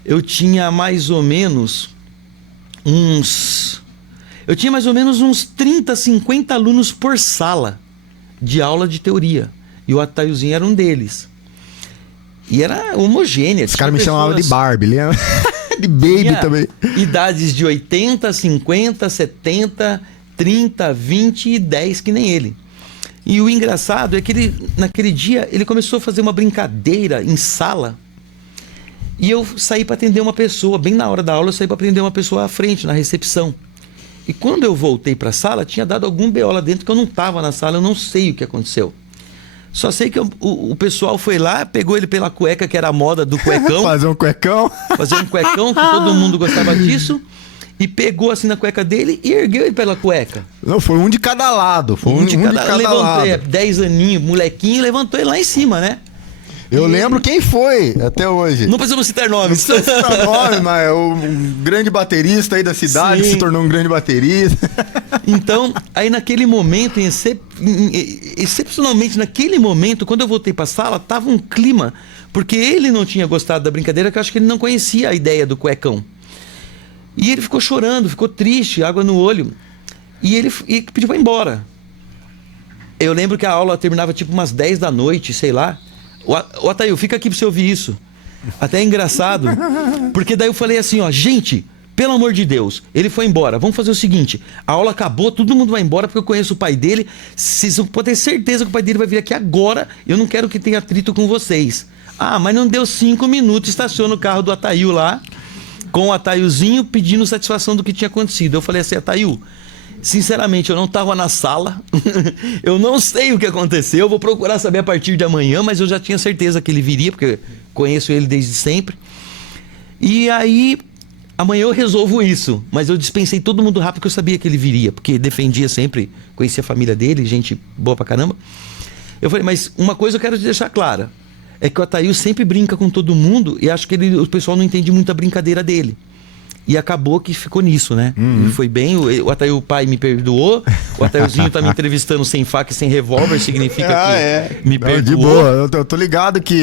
eu tinha mais ou menos uns 30, 50 alunos por sala de aula de teoria. E o Atailzinho era um deles. E era homogênea. Os caras me chamavam de Barbie, lembra? De Baby também. Idades de 80, 50, 70, 30, 20 e 10, que nem ele. E o engraçado é que naquele dia ele começou a fazer uma brincadeira em sala. E eu saí para atender uma pessoa, bem na hora da aula eu saí para atender uma pessoa à frente, na recepção. E quando eu voltei para a sala, tinha dado algum BO lá dentro que eu não estava na sala, eu não sei o que aconteceu. Só sei que o pessoal foi lá, pegou ele pela cueca, que era a moda do cuecão. Fazer um cuecão, que todo mundo gostava disso. E pegou assim na cueca dele e ergueu ele pela cueca. Não, foi um de cada lado. Foi um de cada lado. 10 aninhos, molequinho, levantou ele lá em cima, né? Eu lembro quem foi até hoje. Não precisamos citar nomes. Não precisa citar nomes, mas é o grande baterista aí da cidade, que se tornou um grande baterista. Então, aí naquele momento, excepcionalmente naquele momento, quando eu voltei pra sala, tava um clima, porque ele não tinha gostado da brincadeira, que eu acho que ele não conhecia a ideia do cuecão. E ele ficou chorando, ficou triste, água no olho. E ele pediu pra ir embora. Eu lembro que a aula terminava tipo umas 10 da noite, sei lá. O Ataíl, fica aqui pra você ouvir isso. Até é engraçado. Porque daí eu falei assim, ó, gente, pelo amor de Deus, ele foi embora. Vamos fazer o seguinte, a aula acabou, todo mundo vai embora porque eu conheço o pai dele. Vocês podem ter certeza que o pai dele vai vir aqui agora. Eu não quero que tenha atrito com vocês. Ah, mas não deu 5 minutos, estaciona o carro do Ataíl lá, com o Atailzinho pedindo satisfação do que tinha acontecido. Eu falei assim, Ataíl, sinceramente, eu não estava na sala, eu não sei o que aconteceu, eu vou procurar saber a partir de amanhã, mas eu já tinha certeza que ele viria, porque conheço ele desde sempre. E aí, amanhã eu resolvo isso, mas eu dispensei todo mundo rápido, porque eu sabia que ele viria, porque defendia sempre, conhecia a família dele, gente boa pra caramba. Eu falei, mas uma coisa eu quero te deixar clara, é que o Ataíl sempre brinca com todo mundo, e acho que o pessoal não entende muito a brincadeira dele. E acabou que ficou nisso, né? E foi bem, o Ataíl, o pai me perdoou, o Atailzinho tá me entrevistando sem faca e sem revólver, significa que me perdoou. De boa, eu tô ligado que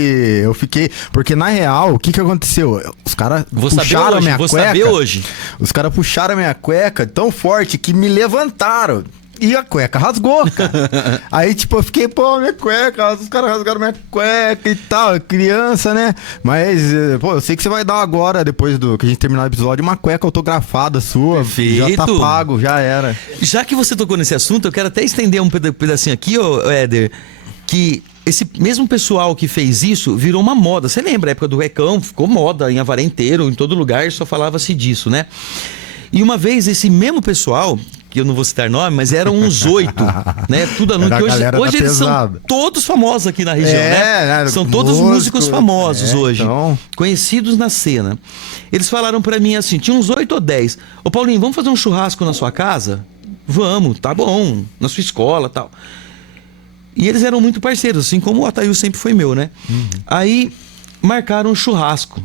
eu fiquei... Porque na real, o que aconteceu? Os caras puxaram a minha cueca. Vou saber hoje. Os caras puxaram a minha cueca tão forte que me levantaram. E a cueca rasgou, cara. Aí, tipo, eu fiquei, pô, minha cueca, os caras rasgaram minha cueca e tal, criança, né? Mas, pô, eu sei que você vai dar agora, depois do que a gente terminar o episódio, uma cueca autografada sua. Perfeito. Já tá pago, já era. Já que você tocou nesse assunto, eu quero até estender um pedacinho aqui, ô Éder, que esse mesmo pessoal que fez isso virou uma moda. Você lembra a época do cuecão? Ficou moda em Avaré inteiro, em todo lugar, só falava-se disso, né? E uma vez, esse mesmo pessoal, que eu não vou citar nome, mas eram uns 8, né? Tudo aluno que hoje eles são todos famosos aqui na região, né? São todos músicos famosos hoje, então... conhecidos na cena. Eles falaram pra mim assim, tinha uns 8 ou 10. Ô Paulinho, vamos fazer um churrasco na sua casa? Vamos, tá bom, na sua escola e tal. E eles eram muito parceiros, assim como o Ataíl sempre foi meu, né? Aí marcaram um churrasco.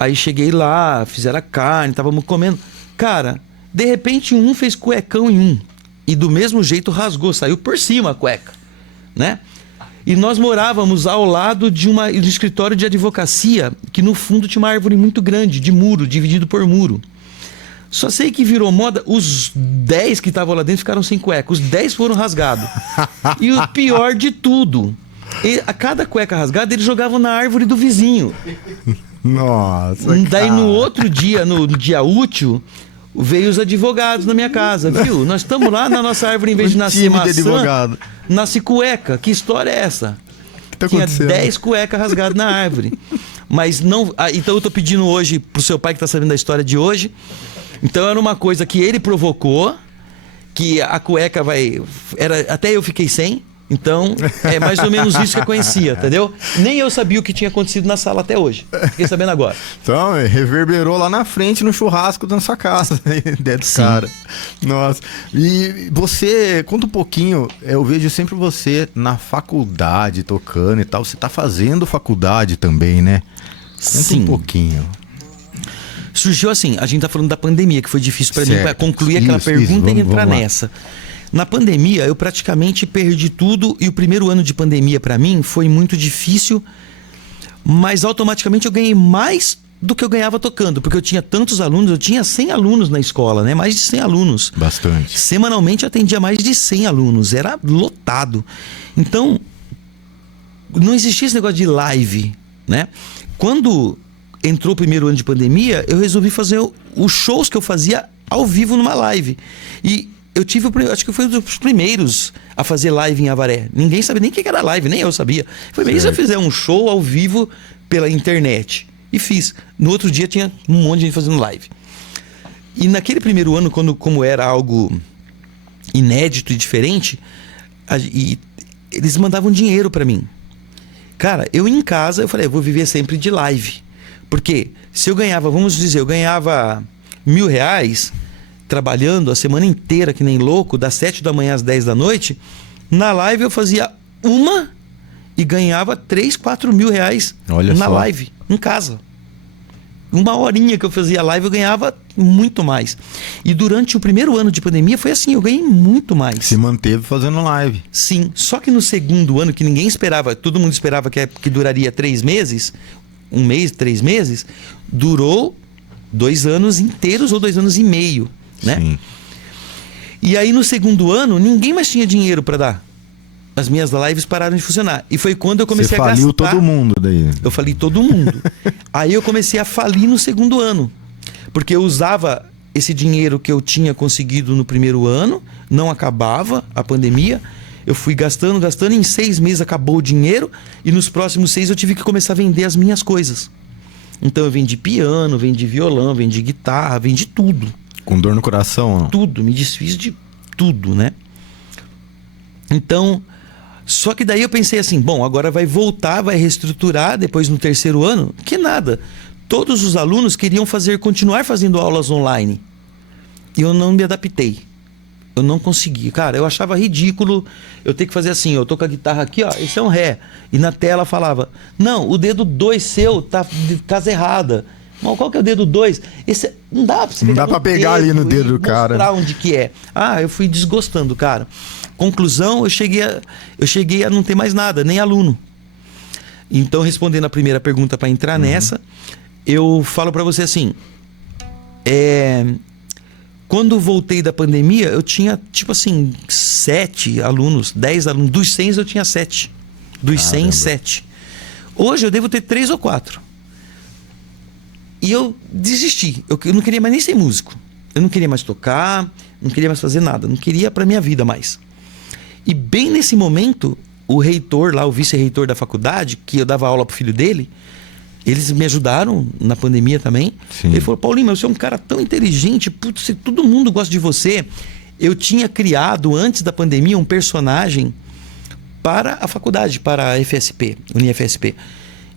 Aí cheguei lá, fizeram a carne, estávamos comendo. Cara, de repente um fez cuecão em um. E do mesmo jeito rasgou, saiu por cima a cueca, né? E nós morávamos ao lado de um escritório de advocacia, que no fundo tinha uma árvore muito grande, de muro, dividido por muro. Só sei que virou moda, os 10 que estavam lá dentro ficaram sem cueca, os 10 foram rasgados. E o pior de tudo, a cada cueca rasgada eles jogavam na árvore do vizinho. Nossa, daí no outro dia, no dia útil, veio os advogados na minha casa, viu? Nós estamos lá na nossa árvore, em vez de nascer maçã, nasce cueca. Que história é essa? Que tá Tinha acontecendo? 10 cuecas rasgadas na árvore. Mas não... então eu tô pedindo hoje pro seu pai que tá sabendo da história de hoje. Então era uma coisa que ele provocou, que a cueca até eu fiquei sem. Então, é mais ou menos isso que eu conhecia, entendeu? Nem eu sabia o que tinha acontecido na sala até hoje. Fiquei sabendo agora. Então, reverberou lá na frente no churrasco da sua casa, dentro do cara. Nossa. E você, conta um pouquinho, eu vejo sempre você na faculdade tocando e tal. Você tá fazendo faculdade também, né? Conta Sim. um pouquinho. Surgiu assim, a gente tá falando da pandemia, que foi difícil para mim para concluir aquela pergunta e entrar nessa. Na pandemia, eu praticamente perdi tudo e o primeiro ano de pandemia para mim foi muito difícil, mas automaticamente eu ganhei mais do que eu ganhava tocando, porque eu tinha tantos alunos, eu tinha 100 alunos na escola, né? Mais de 100 alunos. Bastante. Semanalmente eu atendia mais de 100 alunos, era lotado. Então, não existia esse negócio de live, né? Quando entrou o primeiro ano de pandemia, eu resolvi fazer os shows que eu fazia ao vivo numa live. E eu tive, acho que foi um dos primeiros a fazer live em Avaré. Ninguém sabia nem o que era live, nem eu sabia. Foi bem se eu fizer um show ao vivo pela internet. E fiz. No outro dia tinha um monte de gente fazendo live. E naquele primeiro ano, como era algo inédito e diferente, eles mandavam dinheiro pra mim. Cara, eu em casa, eu falei, eu vou viver sempre de live. Porque se eu ganhava, vamos dizer, eu ganhava R$1.000... trabalhando a semana inteira que nem louco, das 7 da manhã às 10 da noite, na live eu fazia uma e ganhava 3, 4 mil reais. Olha na só. Live, em casa. Uma horinha que eu fazia live eu ganhava muito mais. E durante o primeiro ano de pandemia foi assim, eu ganhei muito mais. Se manteve fazendo live. Sim, só que no segundo ano, que ninguém esperava, todo mundo esperava que duraria 3 meses, 1 mês, 3 meses, durou 2 anos inteiros ou 2 anos e meio. Né? Sim. E aí no segundo ano ninguém mais tinha dinheiro para dar. As minhas lives pararam de funcionar. E foi quando eu comecei a gastar. Você faliu todo mundo daí. Eu falei todo mundo. Aí eu comecei a falir no segundo ano. Porque eu usava esse dinheiro que eu tinha conseguido no primeiro ano, não acabava a pandemia. Eu fui gastando, e em 6 meses acabou o dinheiro. E nos próximos 6 eu tive que começar a vender as minhas coisas. Então eu vendi piano, vendi violão, vendi guitarra, vendi tudo. Com dor no coração? Não? Tudo, me desfiz de tudo, né? Então, só que daí eu pensei assim, bom, agora vai voltar, vai reestruturar depois no terceiro ano. Que nada. Todos os alunos queriam continuar fazendo aulas online. E eu não me adaptei. Eu não consegui. Cara, eu achava ridículo eu ter que fazer assim, eu tô com a guitarra aqui, ó, esse é um Ré. E na tela falava, não, o dedo 2 seu tá de casa errada. Mas qual que é o dedo 2? Não dá pra você pegar. Não dá pra pegar ali no dedo do cara. Mostrar onde que é. Eu fui desgostando, cara. Conclusão, eu cheguei a não ter mais nada, nem aluno. Então, respondendo a primeira pergunta para entrar nessa, eu falo para você assim, quando voltei da pandemia, eu tinha, tipo assim, 7 alunos, 10 alunos. Dos 100 eu tinha 7. Dos 100, 7. Hoje eu devo ter 3 ou 4. E eu desisti. Eu não queria mais nem ser músico. Eu não queria mais tocar, não queria mais fazer nada. Não queria pra minha vida mais. E bem nesse momento, o reitor lá, o vice-reitor da faculdade, que eu dava aula pro filho dele, eles me ajudaram na pandemia também. Sim. Ele falou, Paulinho, mas você é um cara tão inteligente, putz, todo mundo gosta de você. Eu tinha criado, antes da pandemia, um personagem para a faculdade, para a FSP, UniFSP.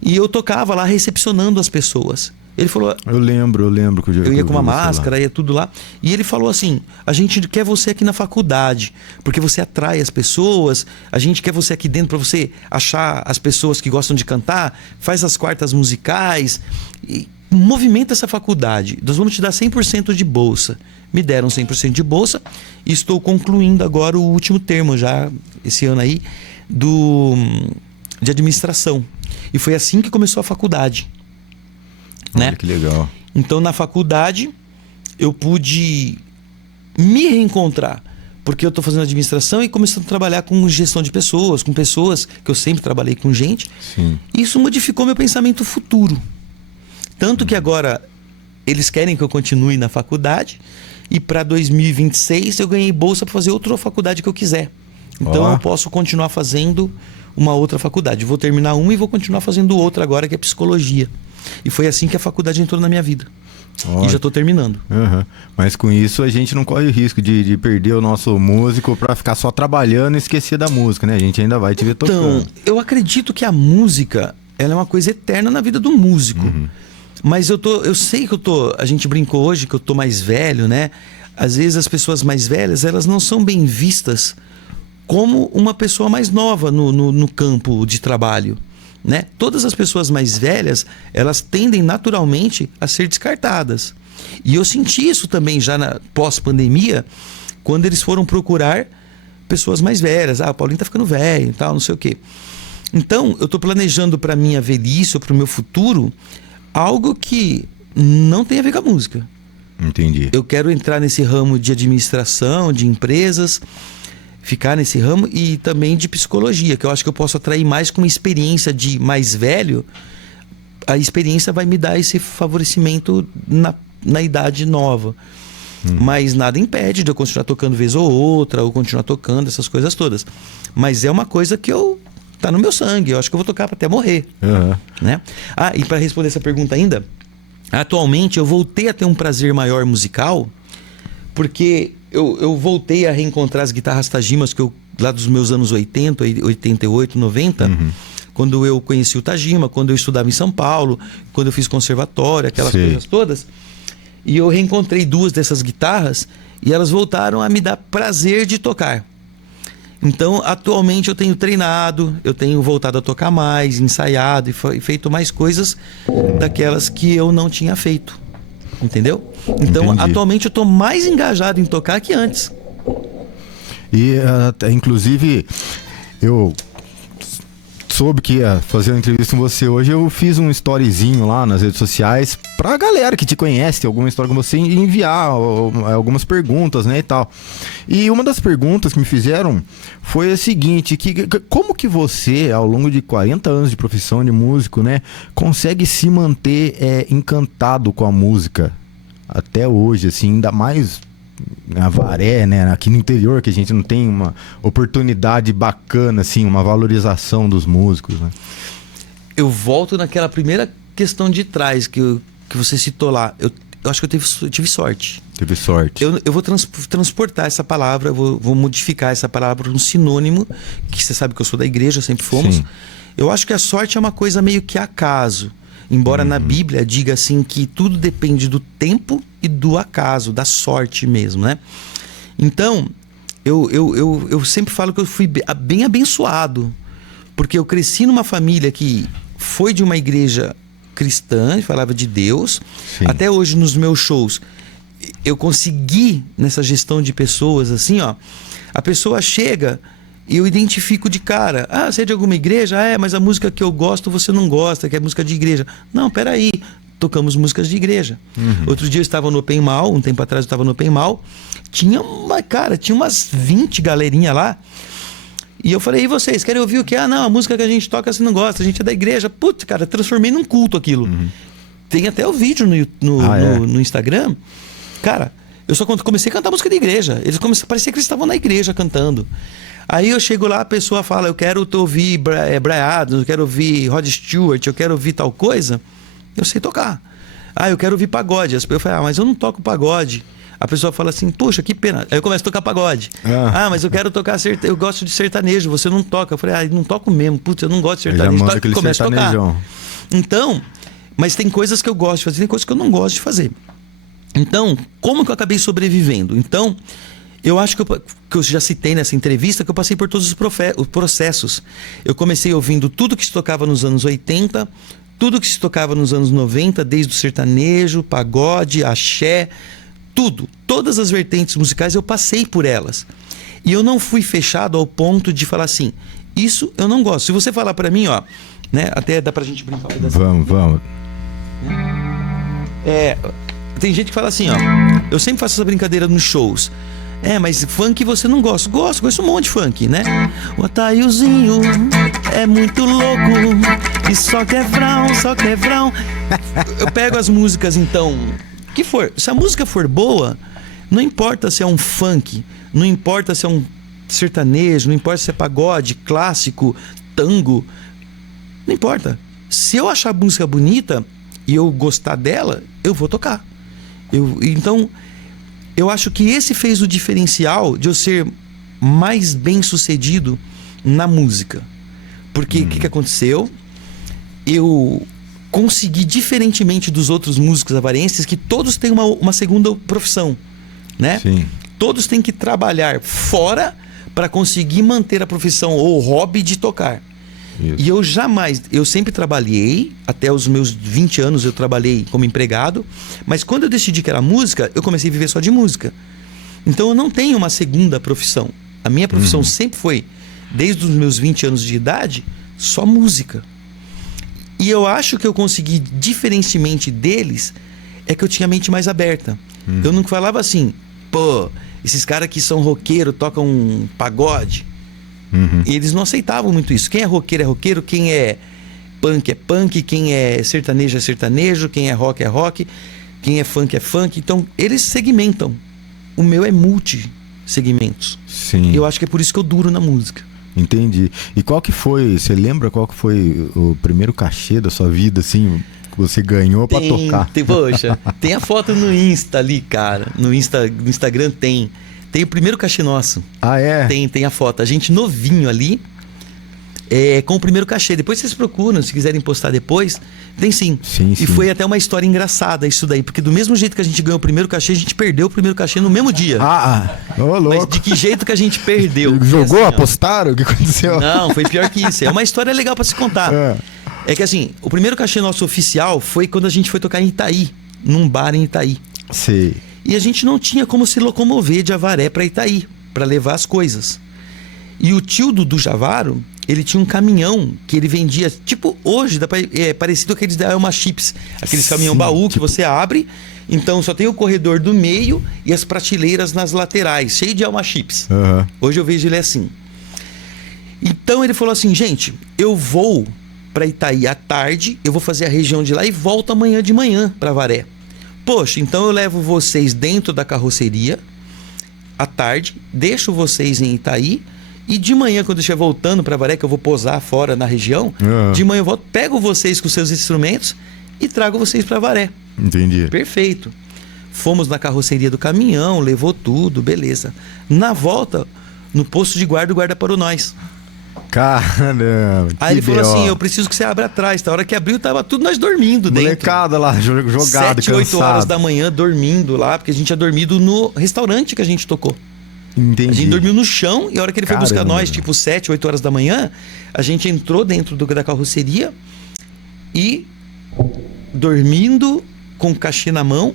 E eu tocava lá recepcionando as pessoas. Ele falou... Eu lembro que eu ia com uma máscara, ia tudo lá. E ele falou assim, a gente quer você aqui na faculdade, porque você atrai as pessoas, a gente quer você aqui dentro para você achar as pessoas que gostam de cantar, faz as quartas musicais, e movimenta essa faculdade. Nós vamos te dar 100% de bolsa. Me deram 100% de bolsa e estou concluindo agora o último termo já, esse ano aí, de administração. E foi assim que começou a faculdade. Olha, né? que legal. Então, na faculdade, eu pude me reencontrar, porque eu estou fazendo administração e começando a trabalhar com gestão de pessoas, com pessoas que eu sempre trabalhei com gente. Sim. Isso modificou meu pensamento futuro. Tanto que agora eles querem que eu continue na faculdade e para 2026 eu ganhei bolsa para fazer outra faculdade que eu quiser. Então eu posso continuar fazendo uma outra faculdade. Vou terminar uma e vou continuar fazendo outra agora, que é psicologia. E foi assim que a faculdade entrou na minha vida. E já estou terminando. Mas com isso a gente não corre o risco de perder o nosso músico para ficar só trabalhando e esquecer da música, né? A gente ainda vai te ver tocando. Então, eu acredito que a música, ela é uma coisa eterna na vida do músico. Mas eu sei que a gente brincou hoje que eu tô mais velho, né? Às vezes as pessoas mais velhas, elas não são bem vistas como uma pessoa mais nova no campo de trabalho, né? Todas as pessoas mais velhas, elas tendem naturalmente a ser descartadas. E eu senti isso também já na pós-pandemia, quando eles foram procurar pessoas mais velhas. O Paulinho tá ficando velho e tal, não sei o quê. Então, eu tô planejando para minha velhice ou para o meu futuro algo que não tem a ver com a música. Entendi. Eu quero entrar nesse ramo de administração, de empresas, ficar nesse ramo, e também de psicologia, que eu acho que eu posso atrair mais com uma experiência de mais velho. A experiência vai me dar esse favorecimento na idade nova. Mas nada impede de eu continuar tocando vez ou outra, ou continuar tocando essas coisas todas. Mas é uma coisa que tá no meu sangue, eu acho que eu vou tocar até morrer. Né? E para responder essa pergunta ainda, atualmente eu voltei a ter um prazer maior musical, porque eu voltei a reencontrar as guitarras Tajimas que lá dos meus anos 80, 88, 90, quando eu conheci o Tajima, quando eu estudava em São Paulo, quando eu fiz conservatório, aquelas coisas todas. E eu reencontrei duas dessas guitarras e elas voltaram a me dar prazer de tocar. Então, atualmente eu tenho treinado, eu tenho voltado a tocar mais, ensaiado e feito mais coisas daquelas que eu não tinha feito. Entendeu? Então, Entendi. Atualmente eu tô mais engajado em tocar que antes. E, inclusive, eu soube que ia fazer uma entrevista com você hoje. Eu fiz um storyzinho lá nas redes sociais pra galera que te conhece, tem alguma história com você, enviar algumas perguntas, né, e tal. E uma das perguntas que me fizeram foi a seguinte, como que você, ao longo de 40 anos de profissão de músico, né, consegue se manter encantado com a música até hoje, assim, ainda mais na Avaré, né, aqui no interior, que a gente não tem uma oportunidade bacana, assim, uma valorização dos músicos, né? Eu volto naquela primeira questão de trás que você citou lá. Eu acho que eu tive sorte. Teve sorte. Eu vou transportar essa palavra, vou modificar essa palavra para um sinônimo, que você sabe que eu sou da igreja, sempre fomos. Sim. Eu acho que a sorte é uma coisa meio que acaso. Embora na Bíblia diga assim que tudo depende do tempo e do acaso, da sorte mesmo, né? Então, eu sempre falo que eu fui bem abençoado, porque eu cresci numa família que foi de uma igreja cristã, falava de Deus. Sim. Até hoje nos meus shows, eu consegui, nessa gestão de pessoas, assim, ó, a pessoa chega e eu identifico de cara. Você é de alguma igreja? Mas a música que eu gosto você não gosta, que é música de igreja. Não, peraí, tocamos músicas de igreja. Outro dia eu estava no Open Mall, um tempo atrás eu estava no Open Mall, tinha umas 20 galerinha lá, e eu falei, e vocês, querem ouvir o quê? Não, a música que a gente toca você não gosta, a gente é da igreja. Putz, cara, transformei num culto aquilo. Tem até o vídeo no Instagram. Cara, eu só comecei a cantar música de igreja. Parecia que eles estavam na igreja cantando. Aí eu chego lá, a pessoa fala, eu quero ouvir Bryan Adams, eu quero ouvir Rod Stewart, eu quero ouvir tal coisa. Eu sei tocar. Eu quero ouvir pagode. Eu falo, mas eu não toco pagode. A pessoa fala assim, poxa, que pena. Aí eu começo a tocar pagode. Mas eu quero tocar eu gosto de sertanejo, você não toca. Eu falei, não toco mesmo. Putz, eu não gosto de sertanejo. Então, começo a tocar. Então, mas tem coisas que eu gosto de fazer, tem coisas que eu não gosto de fazer. Então, como que eu acabei sobrevivendo? Então, eu acho que eu já citei nessa entrevista que eu passei por todos os processos. Eu comecei ouvindo tudo que se tocava nos anos 80, tudo que se tocava nos anos 90, desde o sertanejo, pagode, axé, tudo. Todas as vertentes musicais eu passei por elas. E eu não fui fechado ao ponto de falar assim, isso eu não gosto. Se você falar pra mim, ó, né, até dá pra gente brincar. Vamos. Tem gente que fala assim, ó, eu sempre faço essa brincadeira nos shows. Mas funk você não gosta. Conheço um monte de funk, né? O Ataiozinho é muito louco e só quer vrão. Eu pego as músicas, então, que for. Se a música for boa, não importa se é um funk, não importa se é um sertanejo, não importa se é pagode, clássico, tango, não importa. Se eu achar a música bonita e eu gostar dela, eu vou tocar. Então, eu acho que esse fez o diferencial de eu ser mais bem sucedido na música. Porque o que aconteceu? Eu consegui, diferentemente dos outros músicos avarenses, que todos têm uma segunda profissão, né? Sim. Todos têm que trabalhar fora para conseguir manter a profissão ou o hobby de tocar. Isso. E eu sempre trabalhei, até os meus 20 anos eu trabalhei como empregado, mas quando eu decidi que era música, eu comecei a viver só de música. Então eu não tenho uma segunda profissão. A minha profissão sempre foi, desde os meus 20 anos de idade, só música. E eu acho que eu consegui, diferentemente deles, é que eu tinha a mente mais aberta. Eu não falava assim, pô, esses caras que são roqueiro, tocam um pagode. E eles não aceitavam muito isso. Quem é roqueiro, quem é punk, quem é sertanejo, quem é rock, quem é funk. Então, eles segmentam. O meu é multi-segmentos. Sim. Eu acho que é por isso que eu duro na música. Entendi. E qual que foi, você lembra qual que foi o primeiro cachê da sua vida, assim, que você ganhou pra tocar? Poxa, tem a foto no Insta ali, cara. No Instagram tem. Tem o primeiro cachê nosso. Ah, é? Tem a foto. A gente novinho ali, com o primeiro cachê. Depois vocês procuram, se quiserem postar depois. Tem sim. Sim. E foi até uma história engraçada isso daí. Porque do mesmo jeito que a gente ganhou o primeiro cachê, a gente perdeu o primeiro cachê no mesmo dia. Ô, louco. Mas de que jeito que a gente perdeu? Jogou, assim, apostaram? O que aconteceu? Não, foi pior que isso. É uma história legal pra se contar. É que assim, o primeiro cachê nosso oficial foi quando a gente foi tocar em Itaí. Num bar em Itaí. Sei. E a gente não tinha como se locomover de Avaré para Itaí, para levar as coisas. E o tio do Javaro, ele tinha um caminhão que ele vendia, tipo hoje, parecido com aqueles da Elma Chips. Aqueles caminhão baú que você abre, então só tem o corredor do meio e as prateleiras nas laterais, cheio de Elma Chips. Hoje eu vejo ele assim. Então ele falou assim, gente, eu vou para Itaí à tarde, eu vou fazer a região de lá e volto amanhã de manhã para Avaré. Poxa, então eu levo vocês dentro da carroceria à tarde, deixo vocês em Itaí e de manhã, quando eu estiver voltando para Avaré, que eu vou posar fora na região, de manhã eu volto, pego vocês com seus instrumentos e trago vocês para Avaré. Entendi. Perfeito. Fomos na carroceria do caminhão, levou tudo, beleza. Na volta, no posto de guarda, o guarda parou nós. Caramba. Aí ele falou assim, eu preciso que você abra atrás. A hora que abriu, tava tudo nós dormindo dentro. Molecada lá, jogado, 7, 8 horas da manhã dormindo lá, porque a gente tinha dormido no restaurante que a gente tocou. Entendi. A gente dormiu no chão e a hora que ele foi buscar nós, tipo 7, 8 horas da manhã, a gente entrou dentro da carroceria e dormindo com o cachê na mão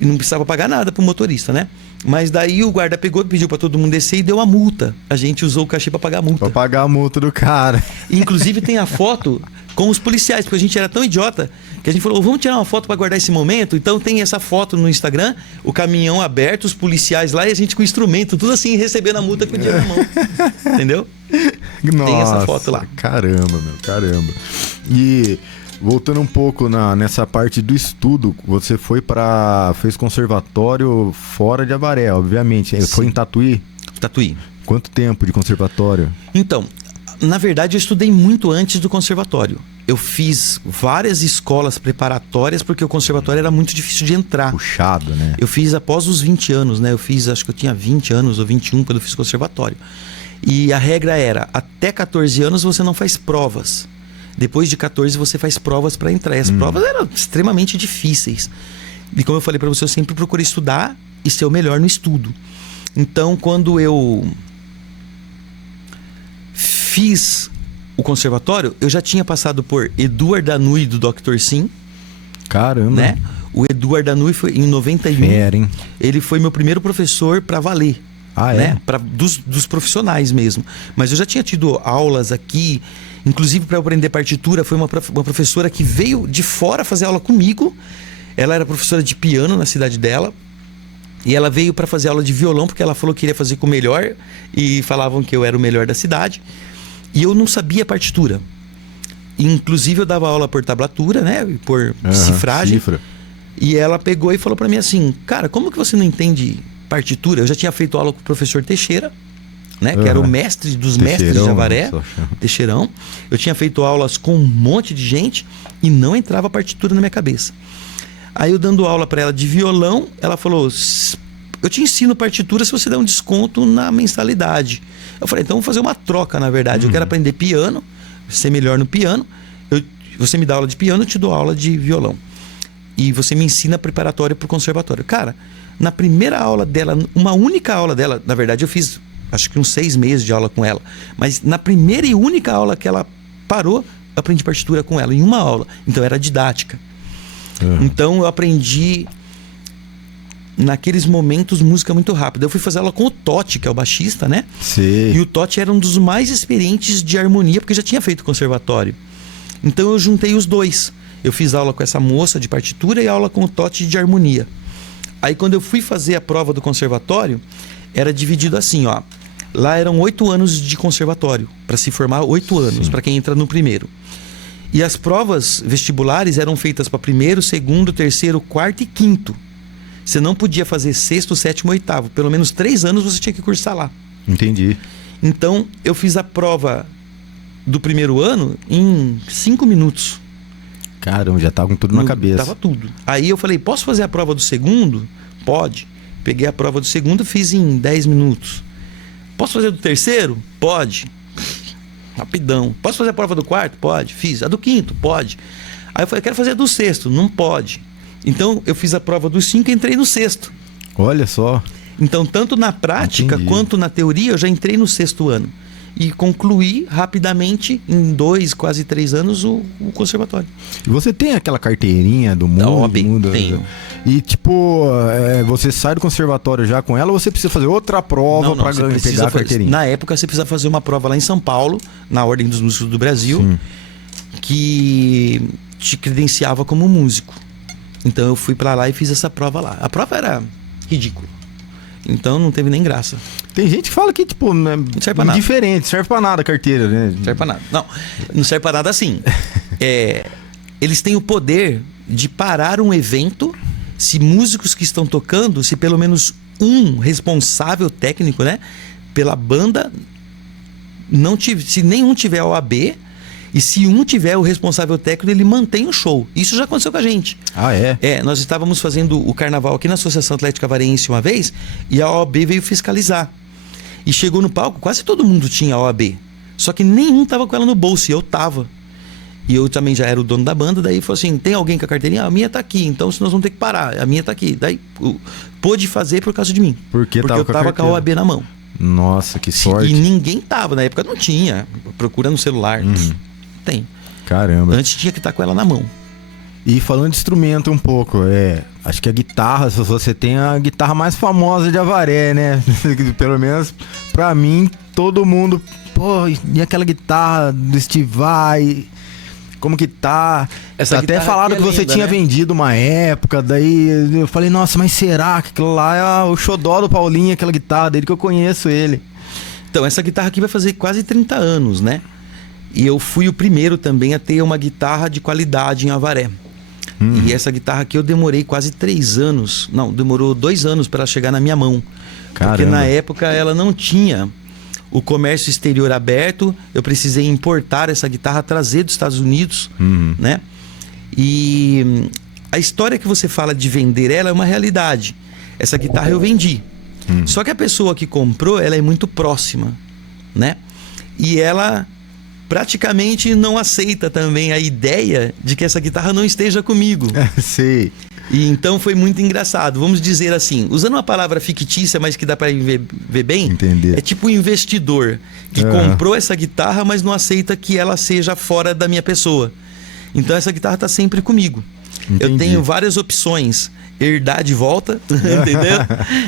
e não precisava pagar nada pro motorista, né? Mas daí o guarda pegou, pediu pra todo mundo descer e deu a multa. A gente usou o cachê pra pagar a multa. Pra pagar a multa do cara. Inclusive tem a foto com os policiais, porque a gente era tão idiota que a gente falou, vamos tirar uma foto pra guardar esse momento? Então tem essa foto no Instagram, o caminhão aberto, os policiais lá e a gente com o instrumento, tudo assim, recebendo a multa com o dinheiro na mão. Entendeu? Nossa, tem essa foto lá. Caramba. E voltando um pouco nessa parte do estudo, você fez conservatório fora de Avaré, obviamente. Sim. Foi em Tatuí? Tatuí. Quanto tempo de conservatório? Então, na verdade eu estudei muito antes do conservatório. Eu fiz várias escolas preparatórias porque o conservatório era muito difícil de entrar. Puxado, né? Eu fiz após os 20 anos, né? Acho que eu tinha 20 anos ou 21 quando eu fiz conservatório. E a regra era, até 14 anos você não faz provas. Depois de 14 você faz provas para entrar. E as provas eram extremamente difíceis. E como eu falei para você, eu sempre procurei estudar e ser o melhor no estudo. Então, quando eu fiz o conservatório, eu já tinha passado por Eduardo Danui do Dr. Sim. Caramba. Né? O Eduardo Danui foi em 91. Fera, hein? Ele foi meu primeiro professor para valer. Ah, né? é? Dos profissionais mesmo. Mas eu já tinha tido aulas aqui, inclusive para aprender partitura. Foi uma professora que veio de fora fazer aula comigo. Ela era professora de piano na cidade dela. E ela veio para fazer aula de violão, porque ela falou que queria fazer com o melhor. E falavam que eu era o melhor da cidade. E eu não sabia partitura. Inclusive eu dava aula por tablatura, né? Por cifragem. Cifra. E ela pegou e falou para mim assim, cara, como que você não entende partitura? Eu já tinha feito aula com o professor Teixeira, né? Que era o mestre dos mestres de Avaré, Teixeirão. Eu tinha feito aulas com um monte de gente e não entrava a partitura na minha cabeça. Aí eu dando aula para ela de violão, ela falou: eu te ensino partitura se você der um desconto na mensalidade. Eu falei: então vamos fazer uma troca, na verdade. Eu quero aprender piano, ser melhor no piano. Você me dá aula de piano, eu te dou aula de violão. E você me ensina preparatório para o conservatório. Cara, na primeira aula dela, uma única aula dela, na verdade eu fiz acho que uns 6 meses de aula com ela, mas na primeira e única aula que ela parou, eu aprendi partitura com ela em uma aula. Então era didática. Então eu aprendi naqueles momentos música muito rápida. Eu fui fazer aula com o Totti, que é o baixista, né? Sim. E o Totti era um dos mais experientes de harmonia, porque já tinha feito conservatório. Então eu juntei os dois. Eu fiz aula com essa moça de partitura e aula com o Totti de harmonia. Aí quando eu fui fazer a prova do conservatório, era dividido assim, ó. Lá eram 8 anos de conservatório, para se formar 8 anos, para quem entra no primeiro. E as provas vestibulares eram feitas para primeiro, segundo, terceiro, quarto e quinto. Você não podia fazer sexto, sétimo, oitavo. Pelo menos 3 anos você tinha que cursar lá. Entendi. Então eu fiz a prova do primeiro ano em 5 minutos. Caramba, já tava com tudo na cabeça. Tava tudo. Aí eu falei: posso fazer a prova do segundo? Pode. Peguei a prova do segundo, fiz em 10 minutos. Posso fazer do terceiro? Pode. Rapidão. Posso fazer a prova do quarto? Pode. Fiz. A do quinto? Pode. Aí eu falei: quero fazer a do sexto. Não pode. Então eu fiz a prova do 5 e entrei no sexto. Olha só. Então tanto na prática quanto na teoria eu já entrei no 6º ano. E concluí rapidamente, em 2, quase 3 anos, o conservatório. E você tem aquela carteirinha do mundo? Da OAB, tenho. E tipo, você sai do conservatório já com ela ou você precisa fazer outra prova para pegar a carteirinha? Na época você precisa fazer uma prova lá em São Paulo, na Ordem dos Músicos do Brasil, que te credenciava como músico. Então eu fui para lá e fiz essa prova lá. A prova era ridícula. Então não teve nem graça. Tem gente que fala que, tipo, não serve pra nada. Indiferente, serve pra nada a carteira, né? Não serve pra nada. Não serve pra nada assim. Eles têm o poder de parar um evento se músicos que estão tocando, se pelo menos um responsável técnico, né, pela banda, se nenhum tiver OAB, e se um tiver o responsável técnico, ele mantém o show. Isso já aconteceu com a gente. Ah, é? Nós estávamos fazendo o carnaval aqui na Associação Atlética Avarense uma vez, e a OAB veio fiscalizar. E chegou no palco, quase todo mundo tinha OAB. Só que nenhum tava com ela no bolso, e eu tava. E eu também já era o dono da banda, daí falou assim: tem alguém com a carteirinha? A minha tá aqui, então nós vamos ter que parar. A minha tá aqui. Daí pôde fazer por causa de mim. Porque eu tava com a OAB na mão. Nossa, que sorte. E ninguém tava, na época não tinha. Procura no celular. Tem. Caramba. Antes tinha que estar com ela na mão. E falando de instrumento um pouco, acho que a guitarra, se você tem a guitarra mais famosa de Avaré, né? Pelo menos pra mim, todo mundo, pô, e aquela guitarra do Steve Vai, como que tá? Essa até falaram que você linda, tinha né? vendido uma época, daí eu falei: nossa, mas será que aquilo lá é o xodó do Paulinho, aquela guitarra dele, que eu conheço ele? Então, essa guitarra aqui vai fazer quase 30 anos, né? E eu fui o primeiro também a ter uma guitarra de qualidade em Avaré. E essa guitarra aqui eu demorei quase 3 anos. Não, demorou 2 anos para ela chegar na minha mão. Caramba. Porque na época ela não tinha o comércio exterior aberto. Eu precisei importar essa guitarra, trazer dos Estados Unidos, né? E a história que você fala de vender ela é uma realidade. Essa guitarra eu vendi. Só que a pessoa que comprou, ela é muito próxima, né? E ela praticamente não aceita também a ideia de que essa guitarra não esteja comigo. Sei. E então foi muito engraçado. Vamos dizer assim, usando uma palavra fictícia, mas que dá para ver bem. Entender. É tipo um investidor que comprou essa guitarra, mas não aceita que ela seja fora da minha pessoa. Então essa guitarra está sempre comigo. Entendi. Eu tenho várias opções. Herdar de volta, entendeu?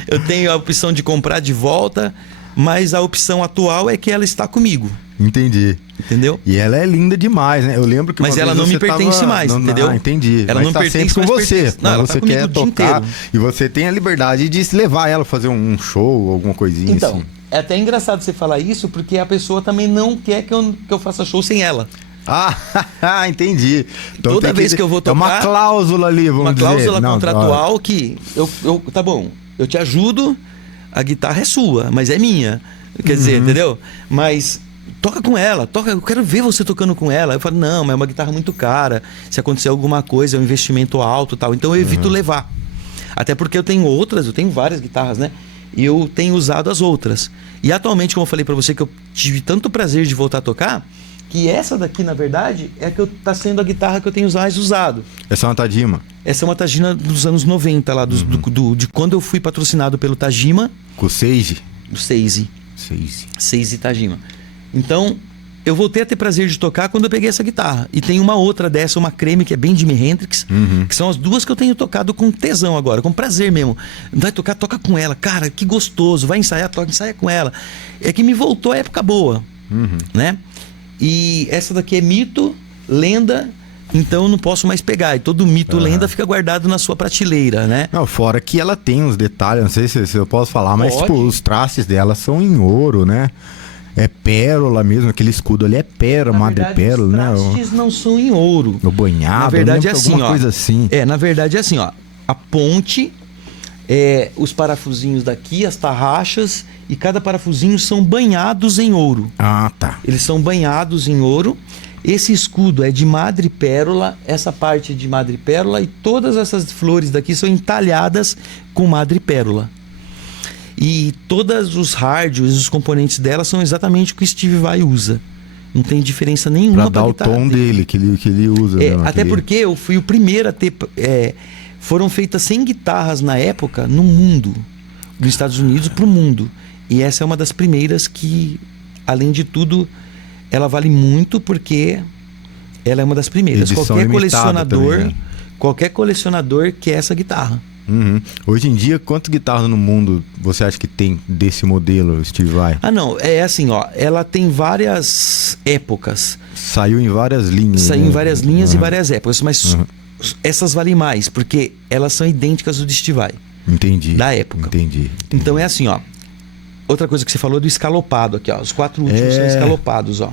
Eu tenho a opção de comprar de volta, mas a opção atual é que ela está comigo. Entendi. Entendeu? E ela é linda demais, né? Eu lembro que mas ela não me pertence mais, entendeu? Entendi. Ela não tá pertence sempre com mais, você. Não, ela você tá comigo quer o dia tocar inteiro. e você tem a liberdade de levar ela, fazer um show, alguma coisinha então, assim. é até engraçado você falar isso, porque a pessoa também não quer que eu faça show sem ela. Ah, entendi. Então toda vez que eu vou tocar, é uma cláusula ali, vamos dizer. Uma cláusula não, contratual ó. que tá bom, eu te ajudo, a guitarra é sua, mas é minha. Quer dizer, entendeu? Mas toca com ela, toca, eu quero ver você tocando com ela. Eu falo, não, mas é uma guitarra muito cara. Se acontecer alguma coisa, é um investimento alto e tal. Então eu evito levar. Até porque eu tenho várias guitarras, né? E eu tenho usado as outras. E atualmente, como eu falei pra você, que eu tive tanto prazer de voltar a tocar, que essa daqui, na verdade, é que tá sendo a guitarra que eu tenho mais usado. Essa é uma Tajima? Essa é uma Tajima dos anos 90, lá, de quando eu fui patrocinado pelo Tajima. Com o Seiji? O Seiji. Seiji Tajima. Então, eu voltei a ter prazer de tocar quando eu peguei essa guitarra. E tem uma outra dessa, uma creme, que é bem Jimi Hendrix, que são as duas que eu tenho tocado com tesão agora, com prazer mesmo. Vai tocar, toca com ela. Cara, que gostoso. Vai ensaiar, toca, ensaia com ela. É que me voltou a época boa, né? E essa daqui é mito, lenda, então eu não posso mais pegar. E todo mito, lenda fica guardado na sua prateleira, né? Não, fora que ela tem uns detalhes, não sei se eu posso falar, mas tipo, os traços dela são em ouro, né? É pérola mesmo, aquele escudo ali é pérola, madrepérola, né? Os trastes não são em ouro. O banhado, na verdade é assim, alguma coisa assim. Na verdade é assim, ó. A ponte, os parafusinhos daqui, as tarraxas, e cada parafusinho são banhados em ouro. Ah, tá. Eles são banhados em ouro. Esse escudo é de madrepérola, essa parte é de madrepérola, e todas essas flores daqui são entalhadas com madrepérola. E todos os hardwares, os componentes dela são exatamente o que o Steve Vai usa. Não tem diferença nenhuma pra dar o tom dele que ele usa. Até porque eu fui o primeiro a ter... foram feitas 100 guitarras na época no mundo, dos Estados Unidos para o mundo. E essa é uma das primeiras que, além de tudo, ela vale muito porque ela é uma das primeiras. Qualquer colecionador quer essa guitarra. Hoje em dia, quantas guitarras no mundo você acha que tem desse modelo, Steve Vai? Ah, não. É assim, ó. Ela tem várias épocas. Saiu em várias linhas. Saiu em várias linhas e várias épocas. Mas essas valem mais, porque elas são idênticas do Steve Vai. Entendi. Da época. Entendi. Então é assim, ó. Outra coisa que você falou é do escalopado aqui, ó. Os 4 últimos são escalopados, ó.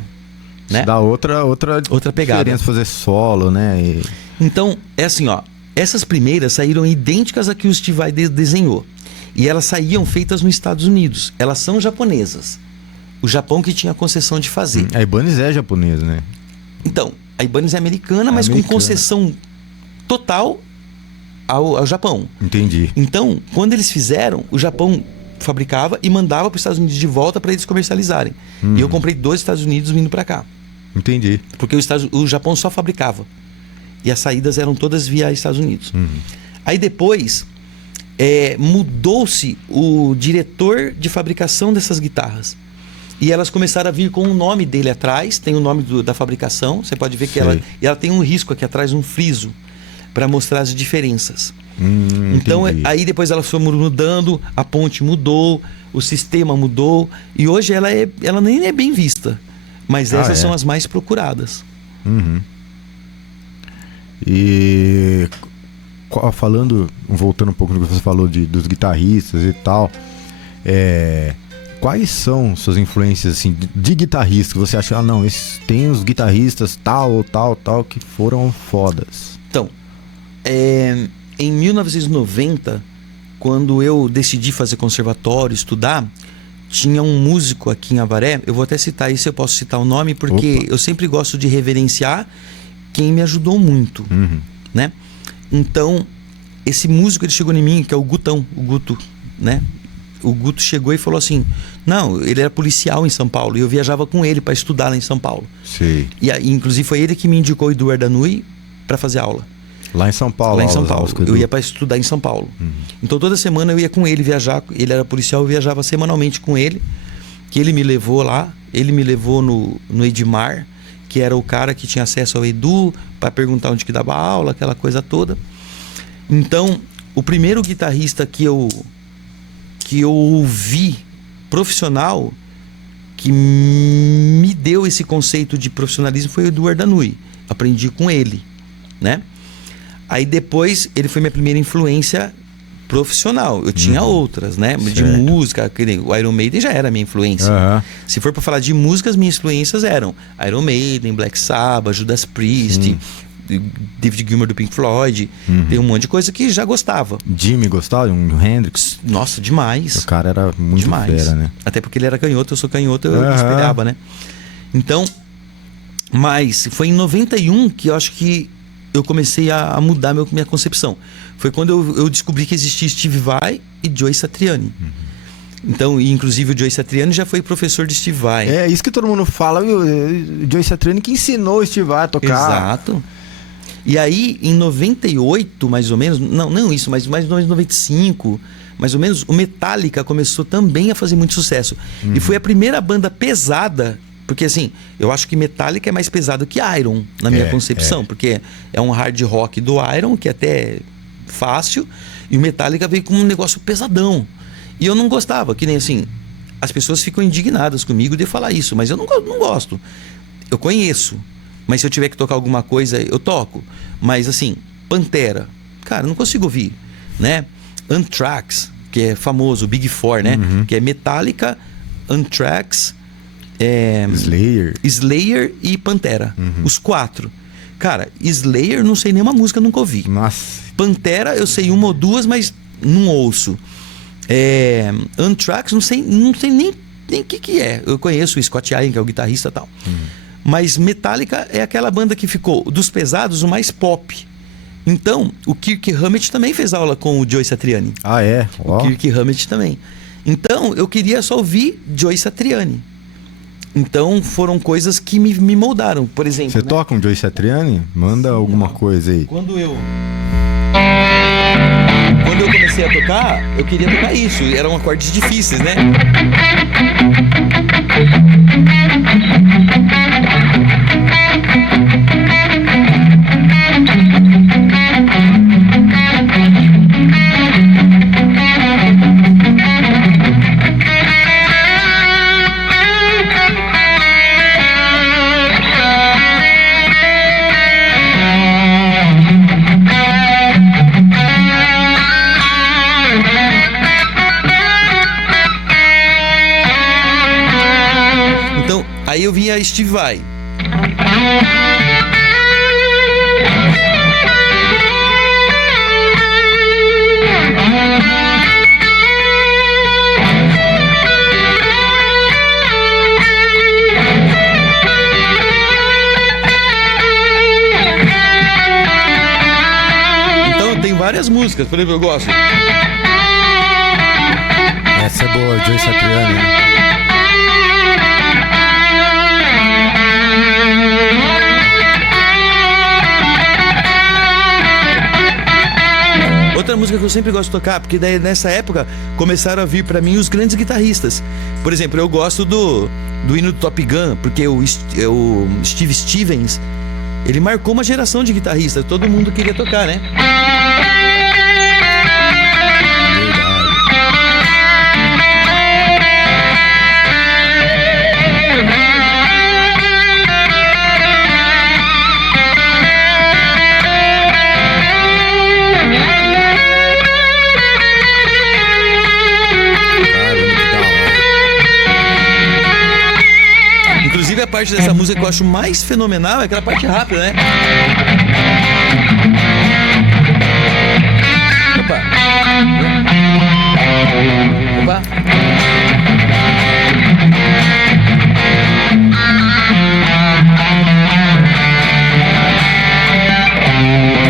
Né? Isso dá outra pegada. Diferença fazer solo, né? Então, é assim, ó. Essas primeiras saíram idênticas a que o Steve Vai desenhou. E elas saíam feitas nos Estados Unidos. Elas são japonesas. O Japão que tinha a concessão de fazer. A Ibanez é japonesa, né? Então, a Ibanez é americana, mas com concessão total ao Japão. Entendi. Então, quando eles fizeram, o Japão fabricava e mandava para os Estados Unidos de volta para eles comercializarem. E eu comprei 2 Estados Unidos vindo para cá. Entendi. Porque o Japão só fabricava. E as saídas eram todas via Estados Unidos. Aí depois, mudou-se o diretor de fabricação dessas guitarras. E elas começaram a vir com o nome dele atrás. Tem o nome da fabricação. Você pode ver que ela tem um risco aqui atrás, um friso, para mostrar as diferenças. Então, aí depois elas foram mudando, a ponte mudou, o sistema mudou. E hoje ela nem é bem vista. Mas essas são as mais procuradas. E voltando um pouco no que você falou dos guitarristas e tal, quais são suas influências assim, de guitarrista que você acha, tem os guitarristas tal que foram fodas? Então, em 1990, quando eu decidi fazer conservatório, estudar, tinha um músico aqui em Avaré, eu vou até citar isso, eu posso citar o nome, porque eu sempre gosto de reverenciar quem me ajudou muito, né? Então, esse músico, ele chegou em mim, que é o Guto, né? O Guto chegou e falou assim, ele era policial em São Paulo, e eu viajava com ele para estudar lá em São Paulo. Sim. E inclusive foi ele que me indicou o Eduardo Danui para fazer aula. Lá em São Paulo? Lá em São Paulo. Eu ia para estudar em São Paulo. Então toda semana eu ia com ele viajar. Ele era policial, eu viajava semanalmente com ele. Que ele me levou lá. Ele me levou no Edmar, que era o cara que tinha acesso ao Edu, para perguntar onde que dava aula, aquela coisa toda. Então, o primeiro guitarrista que eu ouvi profissional, que me deu esse conceito de profissionalismo, foi o Eduardo Danui. Aprendi com ele, né? Aí depois ele foi minha primeira influência profissional. Eu tinha outras, né? De música, o Iron Maiden já era minha influência. Se for para falar de música, as minhas influências eram Iron Maiden, Black Sabbath, Judas Priest, David Gilmour do Pink Floyd, tem um monte de coisa que já gostava. Jimmy gostava? Um Hendrix? Nossa, demais. O cara era muito demais. fera, né? Até porque ele era canhoto, eu sou canhoto, eu esperava, né? Então, mas foi em 91 que eu acho que eu comecei a mudar minha concepção. Foi quando eu descobri que existia Steve Vai e Joe Satriani. Então, inclusive o Joe Satriani já foi professor de Steve Vai. É isso que todo mundo fala, viu? O Joe Satriani que ensinou o Steve Vai a tocar. Exato. E aí, em 98, mais ou menos, não isso, mas mais ou menos 95, mais ou menos, o Metallica começou também a fazer muito sucesso. E foi a primeira banda pesada, porque assim, eu acho que Metallica é mais pesado que Iron, na minha concepção, porque é um hard rock do Iron, que é até fácil, e o Metallica veio com um negócio pesadão. E eu não gostava, que nem assim, as pessoas ficam indignadas comigo de falar isso, mas eu não gosto. Eu conheço, mas se eu tiver que tocar alguma coisa, eu toco. Mas assim, Pantera, cara, não consigo ouvir, né? Anthrax, que é famoso, Big Four, né? Que é Metallica, Anthrax, Slayer e Pantera. Os 4. Cara, Slayer não sei nenhuma música, nunca ouvi. Nossa. Pantera eu sei uma ou duas, mas não ouço. Anthrax não sei nem o que é. Eu conheço o Scott Ian, que é o guitarrista e tal. Mas Metallica é aquela banda que ficou dos pesados o mais pop. Então o Kirk Hammett também fez aula com o Joe Satriani. Ah, é? O Kirk Hammett também. Então eu queria só ouvir Joe Satriani. Então foram coisas que me moldaram. Por exemplo, você toca um Joe Satriani? Manda alguma coisa aí. Quando eu comecei a tocar, eu queria tocar isso. Eram acordes difíceis, né? Aí eu via Steve Vai. Então tem várias músicas, por exemplo, eu gosto. Essa é boa, Joe Satriani, né? Outra música que eu sempre gosto de tocar, porque daí nessa época começaram a vir pra mim os grandes guitarristas. Por exemplo, eu gosto do hino do Top Gun, porque o Steve Stevens, ele marcou uma geração de guitarristas. Todo mundo queria tocar, né? A parte dessa música que eu acho mais fenomenal é aquela parte rápida, né? Opa! Opa!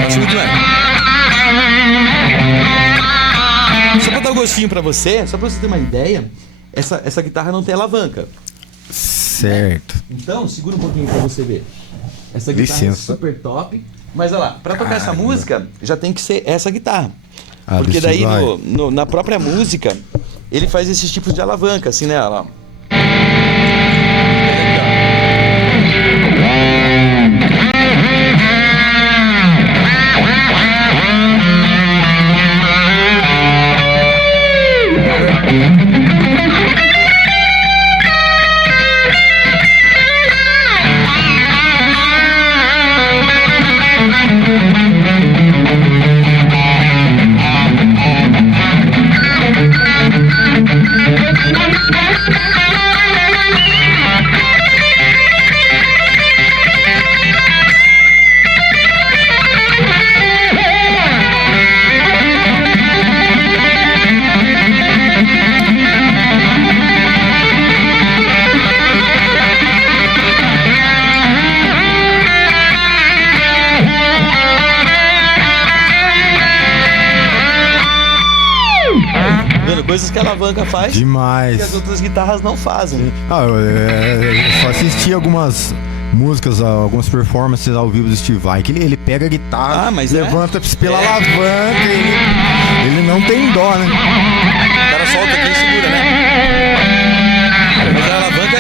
Acho muito legal. Só pra dar um gostinho pra você, só pra você ter uma ideia, essa guitarra não tem alavanca. Certo. Então, segura um pouquinho pra você ver. Essa guitarra é super top. Mas olha lá, pra tocar essa música, já tem que ser essa guitarra. Porque daí, na própria música, ele faz esses tipos de alavanca, assim, né? Olha lá. vendo? Coisas que a alavanca faz Demais. que as outras guitarras não fazem. Eu só assisti algumas músicas, algumas performances ao vivo do Steve Vai, que ele pega a guitarra, mas levanta pela alavanca, ele não tem dó, né? O cara solta aqui e segura, né? Mas a alavanca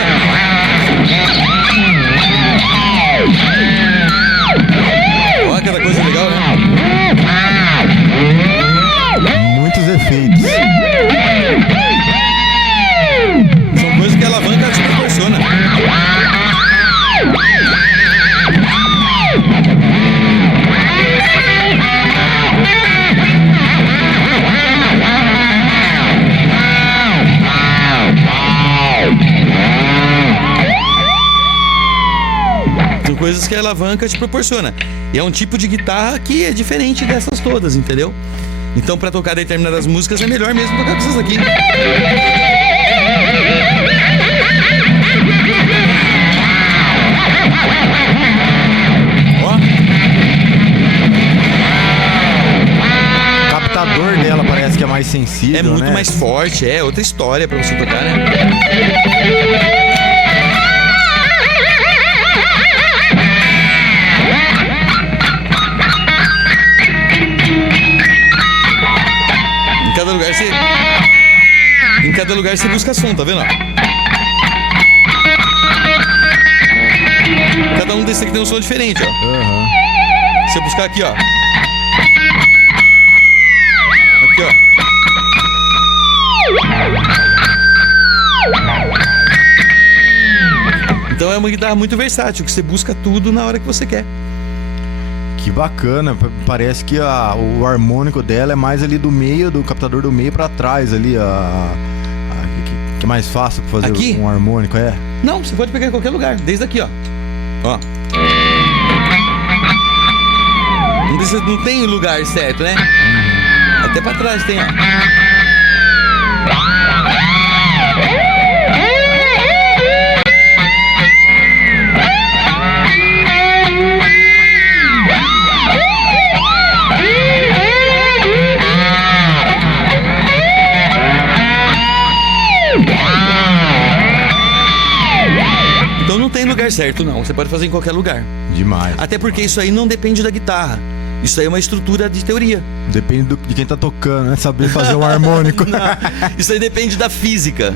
olha cada coisa legal, né? Muitos efeitos. São coisas que a alavanca te proporciona. São coisas que a alavanca te proporciona. E é um tipo de guitarra que é diferente dessas todas, entendeu? Então, pra tocar determinadas músicas, é melhor mesmo tocar com essas aqui. Ó. O captador dela parece que é mais sensível, É muito né? mais forte, é outra história pra você tocar, né? Em cada lugar você busca som, tá vendo? Cada um desses aqui tem um som diferente, ó. Uhum. Se eu buscar aqui, ó. Aqui, ó. Então é uma guitarra muito versátil, que você busca tudo na hora que você quer. Que bacana, parece que o harmônico dela é mais ali do meio, do captador do meio pra trás ali, que é mais fácil pra fazer Aqui? um harmônico, é? Não, você pode pegar em qualquer lugar, desde aqui, ó. Ó. Não tem lugar certo, né? Até pra trás tem, ó. Então não tem lugar certo, não. Você pode fazer em qualquer lugar. Demais. Até porque isso aí não depende da guitarra. Isso aí é uma estrutura de teoria. Depende de quem tá tocando, né? Saber fazer um harmônico. Não, isso aí depende da física,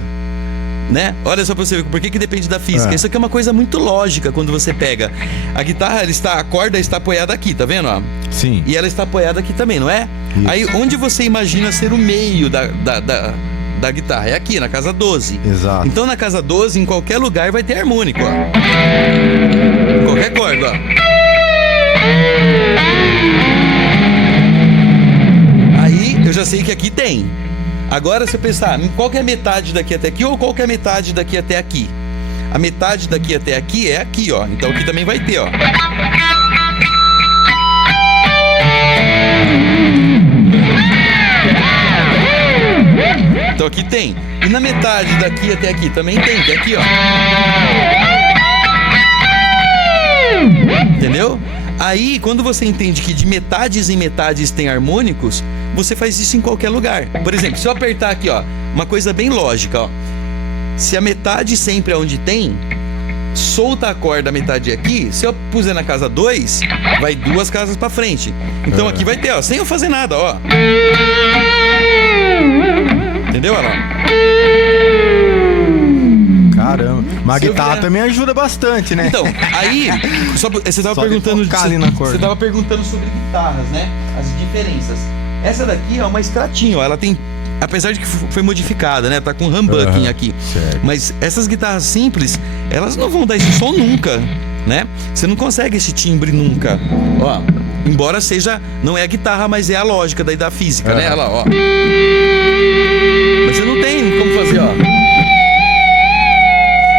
né? Olha só pra você ver por que depende da física. Isso aqui é uma coisa muito lógica quando você pega. A guitarra, a corda está apoiada aqui, tá vendo? Ó? Sim. E ela está apoiada aqui também, não é? Isso. Aí onde você imagina ser o meio da guitarra? É aqui, na casa 12. Exato. Então na casa 12, em qualquer lugar vai ter harmônico, ó. Em qualquer corda, ó. Aí eu já sei que aqui tem. Agora se eu pensar, qual que é a metade daqui até aqui ou qual que é a metade daqui até aqui? A metade daqui até aqui é aqui, ó. Então aqui também vai ter, ó. Então aqui tem. E na metade daqui até aqui também tem, que é aqui, ó. Entendeu? Aí, quando você entende que de metades em metades tem harmônicos, você faz isso em qualquer lugar. Por exemplo, se eu apertar aqui, ó, uma coisa bem lógica, ó. Se a metade sempre é onde tem, solta a corda, a metade aqui. Se eu puser na casa 2, vai 2 casas pra frente. Então aqui vai ter, ó, sem eu fazer nada, ó. Entendeu, Alan? Caramba. Mas a guitarra também ajuda bastante, né? Então, aí, você tava perguntando ali na corda. Você tava perguntando sobre guitarras, né? As diferenças. Essa daqui é uma Stratinho, ela tem, apesar de que foi modificada, né? Tá com humbucking aqui. Certo. Mas essas guitarras simples, elas não vão dar esse som nunca, né? Você não consegue esse timbre nunca. Ó, embora seja, não é a guitarra, mas é a lógica daí da física, né? Olha lá, ó. Mas você não tem como fazer, ó.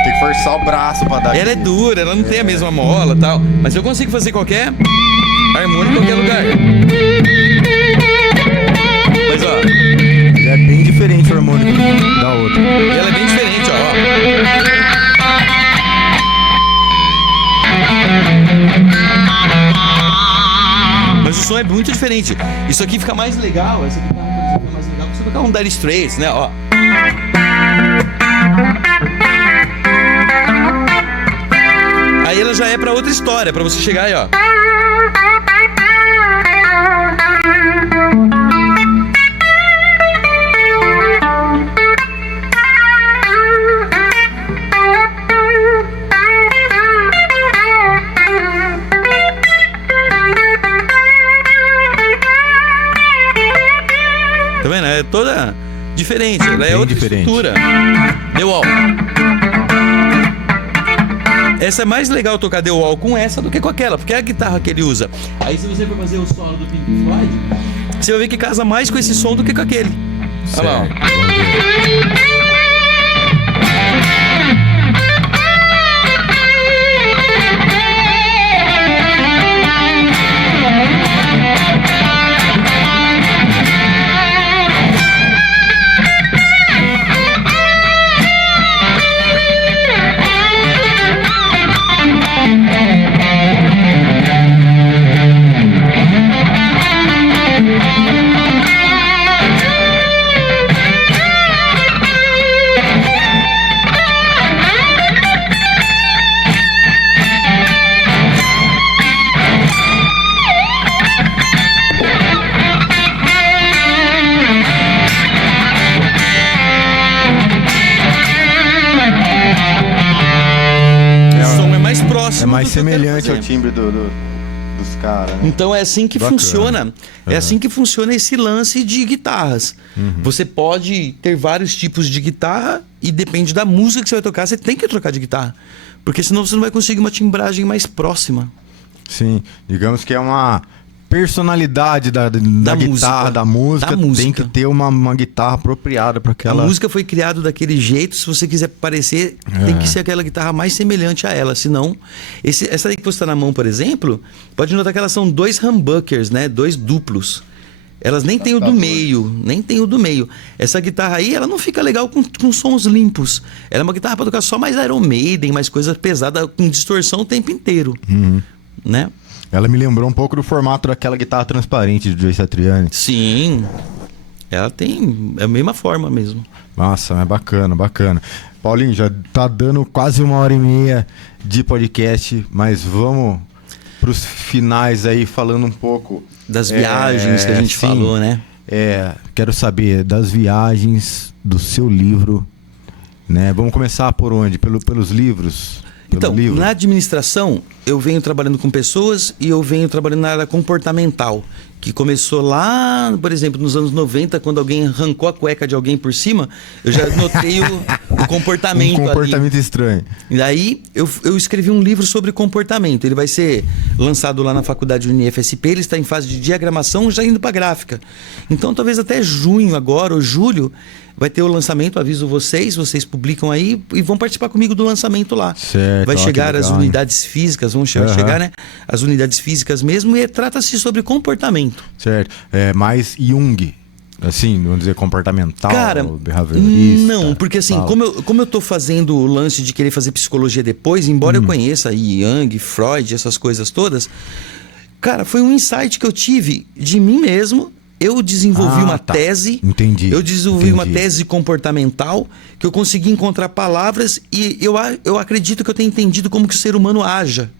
Tem que forçar o braço pra dar. Ela é dura, ela não tem a mesma mola e tal. Mas eu consigo fazer qualquer harmônico em qualquer lugar. Mas ó, é bem diferente o harmônico da outra. E ela é bem diferente, ó. Mas o som é muito diferente. Isso aqui fica mais legal, essa guitarra, por exemplo, fica mais legal pra você tocar tocar um Dire Straits, né? Ó. Aí ela já é pra outra história, pra você chegar aí, ó. Tá vendo? É toda diferente, ela é outra diferente. estrutura. The Wall. Essa é mais legal tocar The Wall com essa do que com aquela, porque é a guitarra que ele usa. Aí se você for fazer o solo do Pink Floyd, você vai ver que casa mais com esse som do que com aquele. Olha lá, ó. É mais semelhante ao timbre dos caras, né? Então é assim que Bacana. funciona. É assim que funciona esse lance de guitarras. Você pode ter vários tipos de guitarra e depende da música que você vai tocar, você tem que trocar de guitarra. Porque senão você não vai conseguir uma timbragem mais próxima. Sim, digamos que é uma personalidade da guitarra, música. da música. Da música. Tem que ter uma guitarra apropriada para aquela... A música foi criada daquele jeito, se você quiser parecer, tem que ser aquela guitarra mais semelhante a ela, senão... essa aí que você está na mão, por exemplo, pode notar que elas são 2 humbuckers, né? 2 duplos. Elas nem tem o do meio, nem tem o do meio. Essa guitarra aí, ela não fica legal com sons limpos. Ela é uma guitarra para tocar só mais Iron Maiden, mais coisa pesada, com distorção o tempo inteiro, né? Ela me lembrou um pouco do formato daquela guitarra transparente do Joe Satriani. Sim, ela tem a mesma forma mesmo. Nossa, é bacana, bacana. Paulinho, já tá dando quase 1h30 de podcast, mas vamos pros finais aí, falando um pouco... Das viagens que a gente falou, né? Quero saber das viagens do seu livro, né? Vamos começar por onde? Pelos livros? Então, na administração, eu venho trabalhando com pessoas e eu venho trabalhando na área comportamental, que começou lá, por exemplo, nos anos 90, quando alguém arrancou a cueca de alguém por cima, eu já notei o comportamento ali. Um comportamento estranho. E daí, eu escrevi um livro sobre comportamento. Ele vai ser lançado lá na faculdade UniFSP, ele está em fase de diagramação, já indo para gráfica. Então, talvez até junho agora, ou julho, vai ter o lançamento, aviso vocês publicam aí e vão participar comigo do lançamento lá. Certo, vai chegar legal, as unidades físicas, vão chegar, né? As unidades físicas mesmo, e trata-se sobre comportamento. Certo. Mais Jung, assim, vamos dizer, comportamental, cara, behaviorista. Não, porque assim, como eu tô fazendo o lance de querer fazer psicologia depois, embora eu conheça aí Jung, Freud, essas coisas todas, cara, foi um insight que eu tive de mim mesmo. Eu desenvolvi uma tese. Entendi. Eu desenvolvi uma tese comportamental que eu consegui encontrar palavras e eu acredito que eu tenho entendido como que o ser humano haja.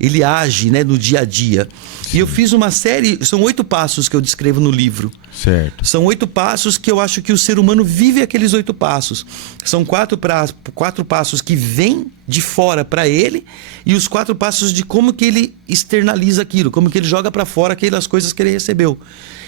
Ele age, né, no dia a dia. Sim. E eu fiz uma série, são 8 passos que eu descrevo no livro. Certo. São 8 passos que eu acho que o ser humano vive aqueles 8 passos. São 4 passos que vêm de fora para ele e os 4 passos de como que ele externaliza aquilo, como que ele joga para fora aquelas coisas que ele recebeu.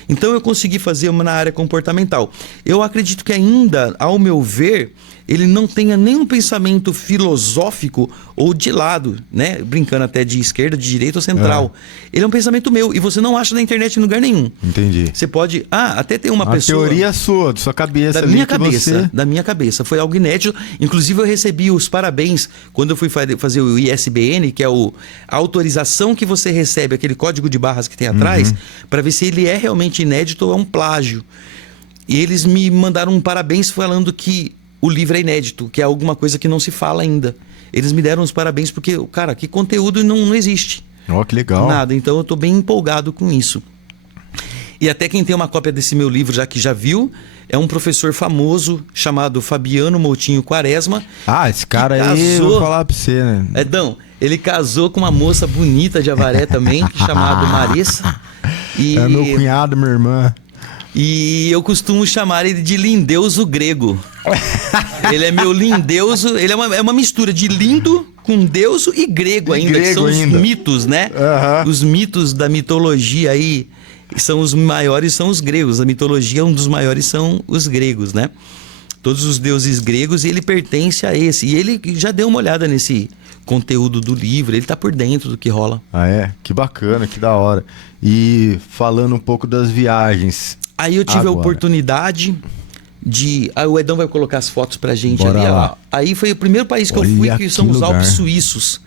Então eu consegui fazer uma na área comportamental. Eu acredito que ainda, ao meu ver, ele não tenha nenhum pensamento filosófico ou de lado, né? Brincando até de esquerda, de direita ou central. Ele é um pensamento meu e você não acha na internet em lugar nenhum. Entendi. Você pode... até tem uma pessoa... A teoria sua, da sua cabeça. Da minha cabeça, da minha cabeça. Foi algo inédito. Inclusive eu recebi os parabéns quando eu fui fazer o ISBN, que é a autorização que você recebe, aquele código de barras que tem atrás, para ver se ele é realmente inédito ou é um plágio. E eles me mandaram um parabéns falando que o livro é inédito, que é alguma coisa que não se fala ainda. Eles me deram os parabéns porque, cara, que conteúdo não existe. Ó, que legal. Nada, então eu tô bem empolgado com isso. E até quem tem uma cópia desse meu livro já viu, é um professor famoso chamado Fabiano Moutinho Quaresma. Ah, esse cara aí, vou falar pra você, né? Edão, ele casou com uma moça bonita de Avaré também, chamada Marissa. E... É meu cunhado, minha irmã. E eu costumo chamar ele de Lindeuso grego. Ele é meu lindeuso, ele é uma mistura de lindo com deuso e grego ainda, grego que são os ainda. mitos, né? Uhum. Os mitos da mitologia aí são os maiores, são os gregos. A mitologia, um dos maiores são os gregos, né? Todos os deuses gregos, e ele pertence a esse. E ele já deu uma olhada nesse conteúdo do livro, ele tá por dentro do que rola. Ah, é? Que bacana, que da hora. E falando um pouco das viagens. Aí eu tive Agora. a oportunidade de... Aí o Edão vai colocar as fotos pra gente. Bora ali. lá. Aí foi o primeiro país que eu fui, Olha que são que os lugar. Alpes suíços.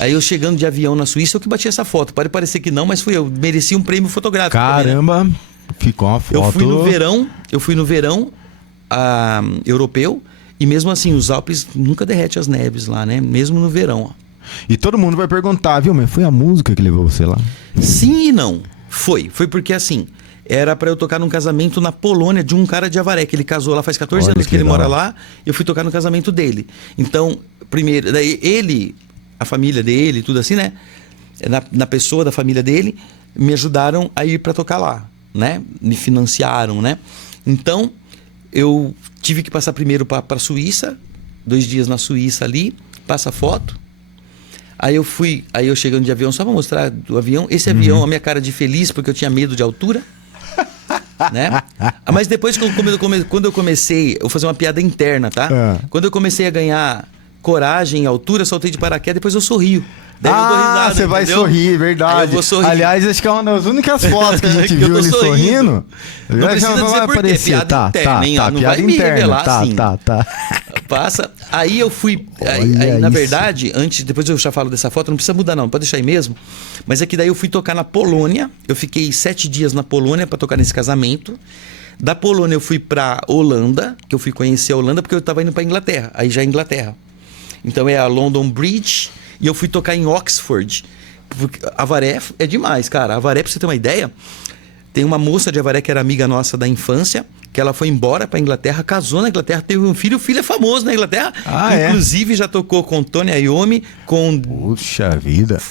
Aí eu chegando de avião na Suíça, eu que bati essa foto. Pode parecer que não, mas fui eu. Mereci um prêmio fotográfico. Caramba, também, né? Ficou uma foto. Eu fui no verão europeu, e mesmo assim, os Alpes nunca derrete as neves lá, né? Mesmo no verão, ó. E todo mundo vai perguntar, viu, mas foi a música que levou você lá? Sim e não. Foi porque assim, era pra eu tocar num casamento na Polônia de um cara de Avaré, que ele casou lá faz 14 Olha anos que que ele legal. mora lá, e eu fui tocar no casamento dele. Então, primeiro, daí ele, a família dele, tudo assim, né? Na pessoa da família dele, me ajudaram a ir pra tocar lá, né? Me financiaram, né? Então, eu tive que passar primeiro pra Suíça, 2 dias na Suíça ali, passa foto. Aí eu chegando de avião, só pra mostrar do avião. Esse avião, a minha cara de feliz, porque eu tinha medo de altura. Né? Mas depois, quando eu comecei, eu vou fazer uma piada interna, tá? Quando eu comecei a ganhar coragem e altura, soltei de paraquedas, depois eu sorrio. Daí eu dou risada, você vai entendeu? sorrir, verdade. Aí eu vou sorrir. Aliás, acho que é uma das únicas fotos que a gente Que eu viu tô ele sorrindo. Não precisa Já dizer vai por quê, aparecer. piada interna, hein? Não piada vai me interna. revelar assim. Tá. Passa. Aí eu fui. Olha Na isso. verdade, depois eu já falo dessa foto, não precisa mudar, não, pode deixar aí mesmo. Mas é que daí eu fui tocar na Polônia. Eu fiquei 7 dias na Polônia pra tocar nesse casamento. Da Polônia eu fui pra Holanda, que eu fui conhecer a Holanda, porque eu tava indo pra Inglaterra. Aí já é Inglaterra. Então é a London Bridge. E eu fui tocar em Oxford. Porque Avaré é demais, cara. Avaré, pra você ter uma ideia, tem uma moça de Avaré que era amiga nossa da infância, que ela foi embora pra Inglaterra, casou na Inglaterra, teve um filho, o filho é famoso na Inglaterra. Inclusive já tocou com Tony Iommi, com Puxa vida.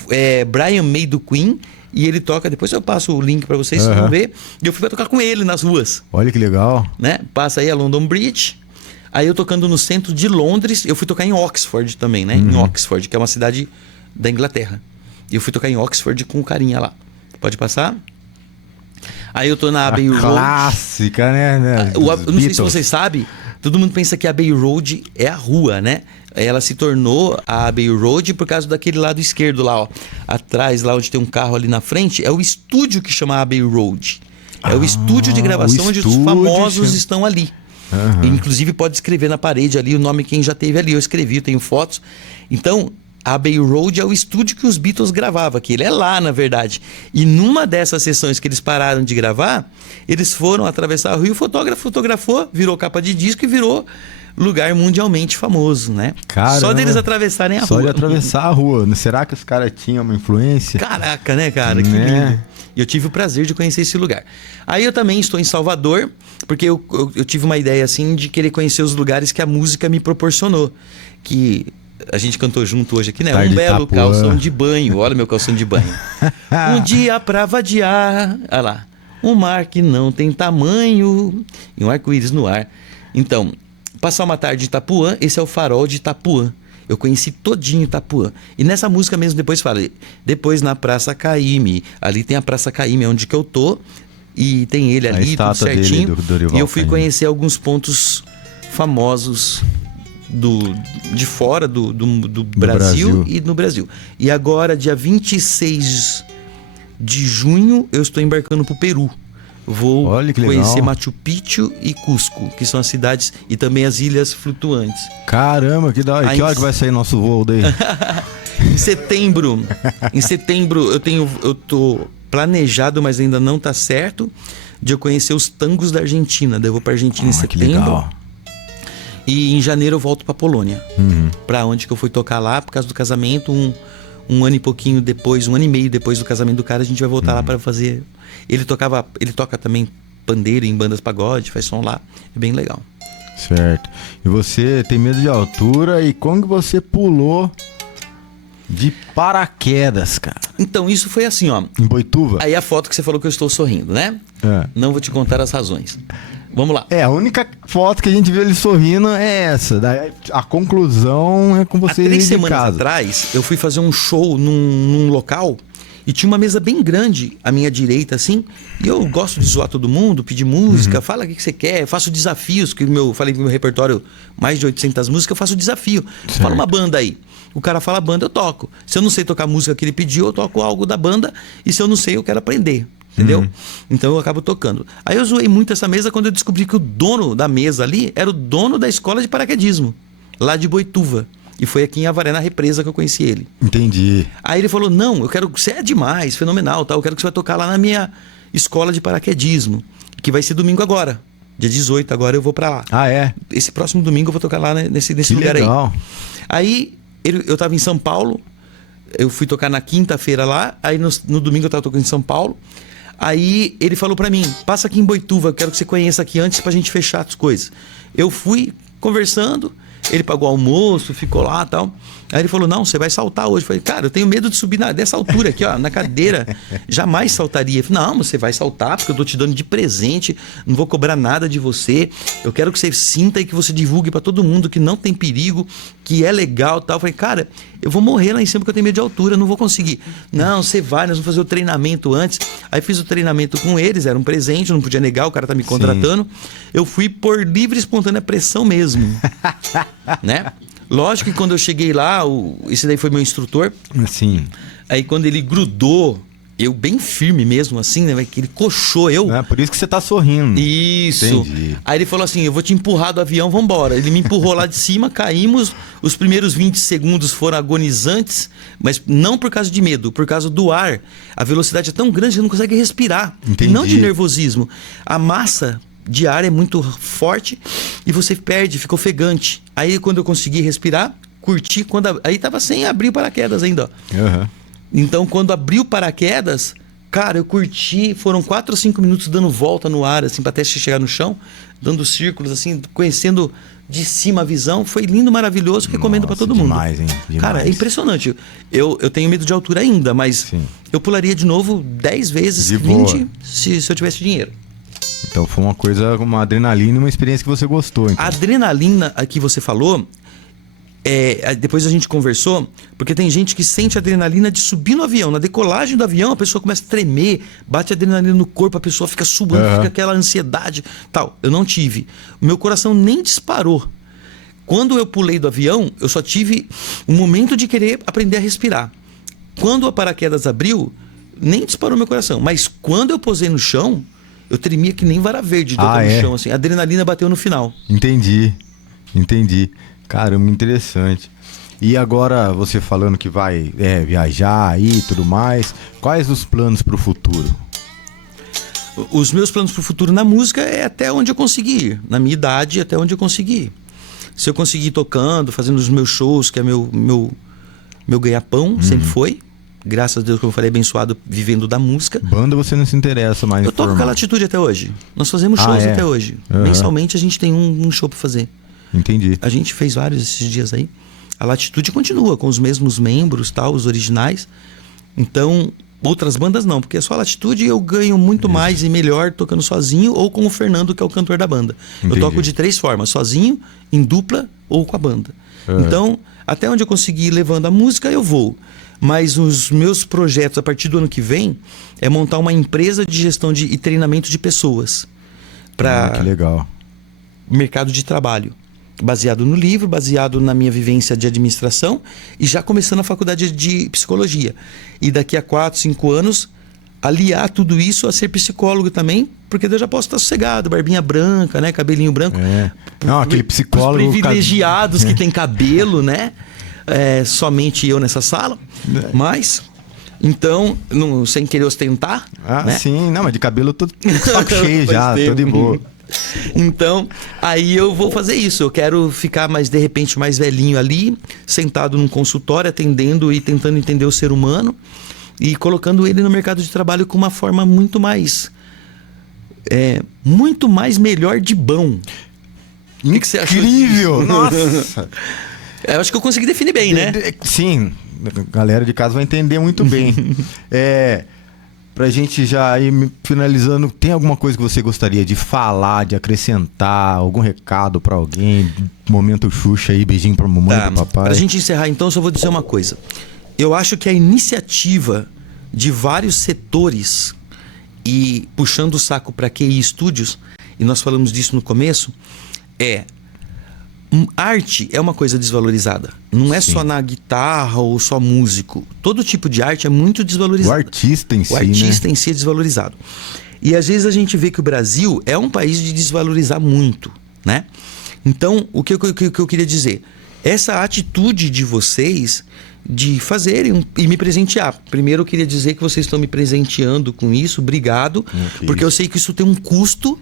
Brian May do Queen. E ele toca, depois eu passo o link pra vocês, vocês vão ver. E eu fui pra tocar com ele nas ruas. Olha que legal. Né? Passa aí a London Bridge. Aí eu tocando no centro de Londres, eu fui tocar em Oxford também, né? Em Oxford, que é uma cidade da Inglaterra. E eu fui tocar em Oxford com o carinha lá. Pode passar? Aí eu tô na Abbey Road. Clássica, né? Eu não sei se vocês sabem, todo mundo pensa que a Abbey Road é a rua, né? Ela se tornou a Abbey Road por causa daquele lado esquerdo lá, ó. Atrás, lá onde tem um carro ali na frente, é o estúdio que chama Abbey Road. É o estúdio de gravação onde os famosos estão ali. Inclusive pode escrever na parede ali o nome de quem já teve ali. Eu escrevi, eu tenho fotos. Então, a Abbey Road é o estúdio que os Beatles gravavam aqui. Ele é lá, na verdade. E numa dessas sessões que eles pararam de gravar, eles foram atravessar o rio, o fotógrafo fotografou, virou capa de disco e virou lugar mundialmente famoso, né? Caramba. Só deles atravessarem a rua. Só de atravessar a rua. Será que os caras tinham uma influência? Caraca, né, cara? Que lindo. E eu tive o prazer de conhecer esse lugar. Aí eu também estou em Salvador, porque eu tive uma ideia, assim, de querer conhecer os lugares que a música me proporcionou. Que a gente cantou junto hoje aqui, né? Tarde Um belo Itapuã. calção de banho. Olha meu calção de banho. Um dia pra vadiar. Olha lá. Um mar que não tem tamanho. E um arco-íris no ar. Então, passar uma tarde em Itapuã, esse é o farol de Itapuã. Eu conheci todinho Itapuã. E nessa música mesmo depois fala, depois na Praça Caymmi. Ali tem a Praça Caymmi, onde que eu tô. E tem ele ali, tudo certinho. Do Dorival e eu fui Caymmi. conhecer alguns pontos famosos de fora do Brasil e no Brasil. E agora, dia 26 de junho, eu estou embarcando pro Peru. Vou Olha que conhecer legal. Machu Picchu e Cusco, que são as cidades e também as ilhas flutuantes. Caramba, que da hora. E Aí- que hora que vai sair nosso voo daí? Em setembro eu tô planejado, mas ainda não tá certo, de eu conhecer os tangos da Argentina. Daí eu vou pra Argentina em Que setembro. legal. E em janeiro eu volto pra Polônia. Pra onde que eu fui tocar lá por causa do casamento. Um ano e pouquinho depois, 1 ano e meio depois do casamento do cara, a gente vai voltar lá pra fazer. Ele toca também pandeiro em bandas pagode, faz som lá. É bem legal. Certo. E você tem medo de altura e como que você pulou de paraquedas, cara? Então, isso foi assim, ó. Em Boituva? Aí a foto que você falou que eu estou sorrindo, né? É. Não vou te contar as razões. Vamos lá. A única foto que a gente viu ele sorrindo é essa. Daí a conclusão é com você Há 3 de semanas casa. atrás, eu fui fazer um show num local e tinha uma mesa bem grande à minha direita, assim. E eu gosto de zoar todo mundo, pedir música, fala o que você quer. Eu faço desafios, que falei que meu repertório, mais de 800 músicas, eu faço desafio. Certo. Fala uma banda aí. O cara fala banda, eu toco. Se eu não sei tocar a música que ele pediu, eu toco algo da banda. E se eu não sei, eu quero aprender. Entendeu? Então eu acabo tocando. Aí eu zoei muito essa mesa quando eu descobri que o dono da mesa ali era o dono da escola de paraquedismo, lá de Boituva. E foi aqui em Avaré, na Represa, que eu conheci ele. Entendi. Aí ele falou, não, eu quero que você é demais, fenomenal, tá? Eu quero que você vai tocar lá na minha escola de paraquedismo, que vai ser domingo agora. Dia 18, agora eu vou pra lá. Ah, é? Esse próximo domingo eu vou tocar lá nesse Que lugar legal. aí. Aí eu tava em São Paulo, eu fui tocar na quinta-feira lá, aí no domingo eu tava tocando em São Paulo. Aí ele falou pra mim, passa aqui em Boituva, eu quero que você conheça aqui antes pra gente fechar as coisas. Eu fui conversando, ele pagou almoço, ficou lá e tal. Aí ele falou, não, você vai saltar hoje. Eu falei, cara, eu tenho medo de subir dessa altura aqui, ó, na cadeira. Jamais saltaria. Ele falou, não, você vai saltar porque eu tô te dando de presente, não vou cobrar nada de você. Eu quero que você sinta e que você divulgue pra todo mundo que não tem perigo, que é legal e tal. Eu falei, cara, eu vou morrer lá em cima porque eu tenho medo de altura, eu não vou conseguir. Não, você vai, nós vamos fazer o treinamento antes. Aí fiz o treinamento com eles, era um presente, não podia negar, o cara tá me contratando. Sim. Eu fui por livre e espontânea pressão mesmo. Né? Lógico que quando eu cheguei lá, esse daí foi meu instrutor. Sim. Aí quando ele grudou, eu bem firme mesmo, assim, né? Que ele coxou eu. É por isso que você tá sorrindo. Isso. Entendi. Aí ele falou assim, eu vou te empurrar do avião, vambora. Ele me empurrou lá de cima, caímos. Os primeiros 20 segundos foram agonizantes, mas não por causa de medo, por causa do ar. A velocidade é tão grande que você não consegue respirar. Entendi. E não de nervosismo. A massa de ar é muito forte e você perde, fica ofegante. Aí quando eu consegui respirar, curti, aí tava sem abrir o paraquedas ainda, ó. Uhum. Então quando abriu o paraquedas, cara, eu curti, foram 4 ou 5 minutos dando volta no ar, assim, pra até chegar no chão, dando círculos, assim, conhecendo de cima a visão. Foi lindo, maravilhoso, recomendo pra todo mundo. Demais, hein? Demais. Cara, é impressionante. Eu tenho medo de altura ainda, mas Sim. eu pularia de novo 10 vezes, De 20, boa. se eu tivesse dinheiro. Então foi uma adrenalina, uma experiência que você gostou. Então. A adrenalina que você falou, depois a gente conversou, porque tem gente que sente adrenalina de subir no avião. Na decolagem do avião, a pessoa começa a tremer, bate adrenalina no corpo, a pessoa fica suando, fica aquela ansiedade, tal. Eu não tive. O meu coração nem disparou. Quando eu pulei do avião, eu só tive um momento de querer aprender a respirar. Quando a paraquedas abriu, nem disparou meu coração. Mas quando eu posei no chão, eu tremia que nem vara verde de no chão, assim. A adrenalina bateu no final. Entendi. Caramba, interessante. E agora você falando que vai viajar aí e tudo mais, quais os planos pro futuro? Os meus planos pro futuro na música é até onde eu conseguir ir. Na minha idade, até onde eu conseguir ir. Se eu conseguir ir tocando, fazendo os meus shows, que é meu ganha-pão, sempre foi. Graças a Deus, como eu falei, abençoado vivendo da música. Banda você não se interessa mais. Eu toco com a Latitude até hoje. Nós fazemos shows até hoje. Mensalmente a gente tem um show pra fazer. Entendi. A gente fez vários esses dias aí. A Latitude continua com os mesmos membros, tal, os originais. Então, outras bandas não, porque só a Latitude eu ganho muito mais e melhor tocando sozinho ou com o Fernando, que é o cantor da banda. Entendi. Eu toco de 3 formas, sozinho, em dupla ou com a banda. Então, até onde eu conseguir ir levando a música, eu vou. Mas os meus projetos a partir do ano que vem é montar uma empresa de gestão e treinamento de pessoas para que legal. mercado de trabalho, baseado no livro, baseado na minha vivência de administração e já começando a faculdade de psicologia. E daqui a 4, 5 anos aliar tudo isso a ser psicólogo também, porque eu já posso estar sossegado, barbinha branca, né, cabelinho branco. Não, aquele psicólogo os privilegiados que tem cabelo, né? Somente eu nessa sala, mas então, sem querer ostentar, né? Sim, não, mas de cabelo todo saco cheio já, tô de boa. Então, aí eu vou fazer isso. Eu quero ficar de repente mais velhinho ali, sentado num consultório, atendendo e tentando entender o ser humano e colocando ele no mercado de trabalho com uma forma muito mais muito mais melhor de bom. O que você achou Incrível! disso? Nossa! Eu acho que eu consegui definir bem, né? Sim, a galera de casa vai entender muito bem. Pra gente já ir finalizando, tem alguma coisa que você gostaria de falar, de acrescentar, algum recado pra alguém? Momento Xuxa aí, beijinho pra mamãe, pro papai. Pra gente encerrar então, só vou dizer uma coisa. Eu acho que a iniciativa de vários setores e puxando o saco pra QI Studios, e nós falamos disso no começo, arte é uma coisa desvalorizada. Não é só na guitarra ou só músico. Todo tipo de arte é muito desvalorizado. O artista em si, O artista em si é desvalorizado. E às vezes a gente vê que o Brasil é um país de desvalorizar muito, né? Então, o que eu queria dizer? Essa atitude de vocês de fazerem e me presentear. Primeiro eu queria dizer que vocês estão me presenteando com isso. Obrigado. Porque eu sei que isso tem um custo